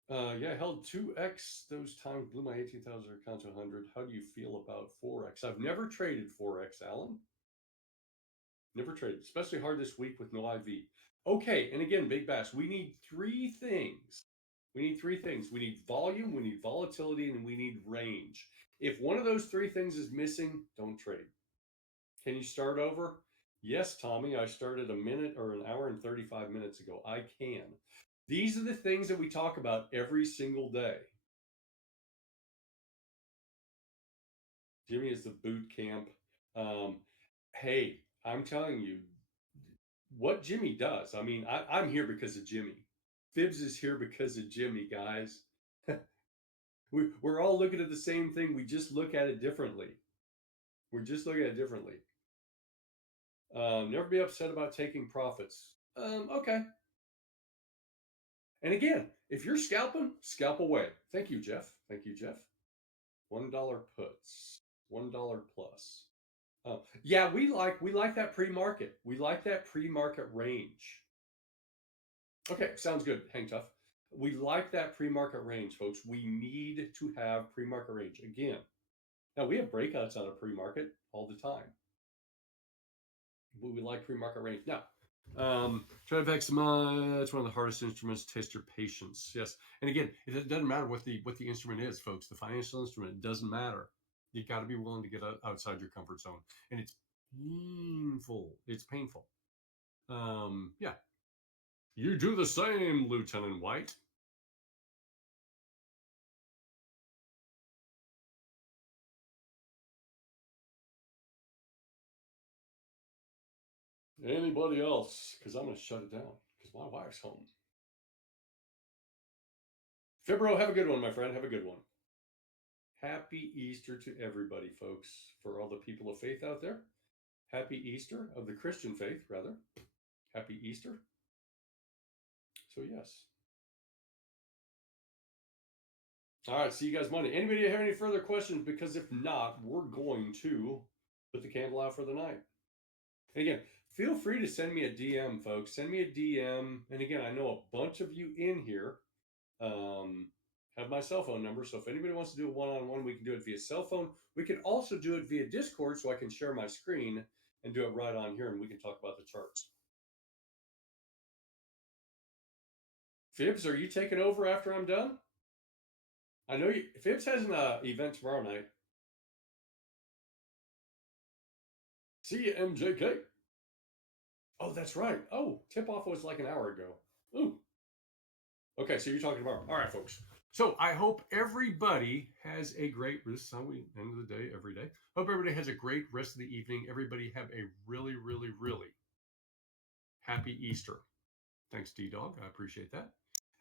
yeah, I held 2x those times, blew my 18,000 account to 100. How do you feel about 4x? I've never traded 4x, Alan. Never traded, especially hard this week with no IV. Okay, and again, Big Bass, we need three things. We need three things. We need volume, we need volatility, and we need range. If one of those three things is missing, don't trade. Can you start over? Yes, Tommy, I started a minute or an hour and 35 minutes ago. I can. These are the things that we talk about every single day. Jimmy is the boot camp. Hey, I'm telling you, what Jimmy does. I mean, I'm here because of Jimmy. Fibs is here because of Jimmy, guys. We're all looking at the same thing. We just look at it differently. We're just looking at it differently. Never be upset about taking profits. Okay. And again, if you're scalping, scalp away. Thank you, Jeff. Thank you, Jeff. $1 puts, $1 plus. Yeah, we like that pre-market. We like that pre-market range. Okay, sounds good. Hang tough. We like that pre-market range, folks. We need to have pre-market range again. Now we have breakouts out of pre-market all the time. we like pre-market range. Now, Tradefx, it's one of the hardest instruments. Test your patience. Yes, and again, it doesn't matter what the instrument is, folks. The financial instrument, it doesn't matter. You got to be willing to get outside your comfort zone, and it's painful. It's painful. Yeah. You do the same, Lieutenant White. Anybody else? Because I'm going to shut it down because my wife's home. Fibro, have a good one, my friend. Have a good one. Happy Easter to everybody, folks. For all the people of faith out there, happy Easter, of the Christian faith, rather. Happy Easter. So, yes. All right, see you guys Monday. Anybody have any further questions? Because if not, we're going to put the candle out for the night. And again, feel free to send me a DM, folks. Send me a DM. And again, I know a bunch of you in here have my cell phone number. So if anybody wants to do a one-on-one, we can do it via cell phone. We can also do it via Discord, so I can share my screen and do it right on here, and we can talk about the charts. Fibs, are you taking over after I'm done? I know Fibs has an event tomorrow night. See you, MJK. Oh, that's right. Oh, tip-off was like an hour ago. Ooh. Okay, so you're talking tomorrow. All right, folks. So I hope everybody has a great, this is how we end of the day every day. Hope everybody has a great rest of the evening. Everybody have a really, really, really happy Easter. Thanks, D-Dog. I appreciate that.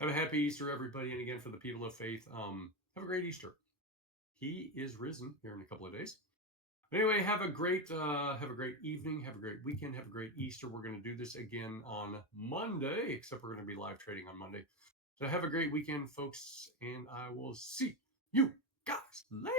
Have a happy Easter, everybody. And again, for the people of faith, have a great Easter. He is risen here in a couple of days. Anyway, have a great evening. Have a great weekend. Have a great Easter. We're going to do this again on Monday, except we're going to be live trading on Monday. So have a great weekend, folks, and I will see you guys later.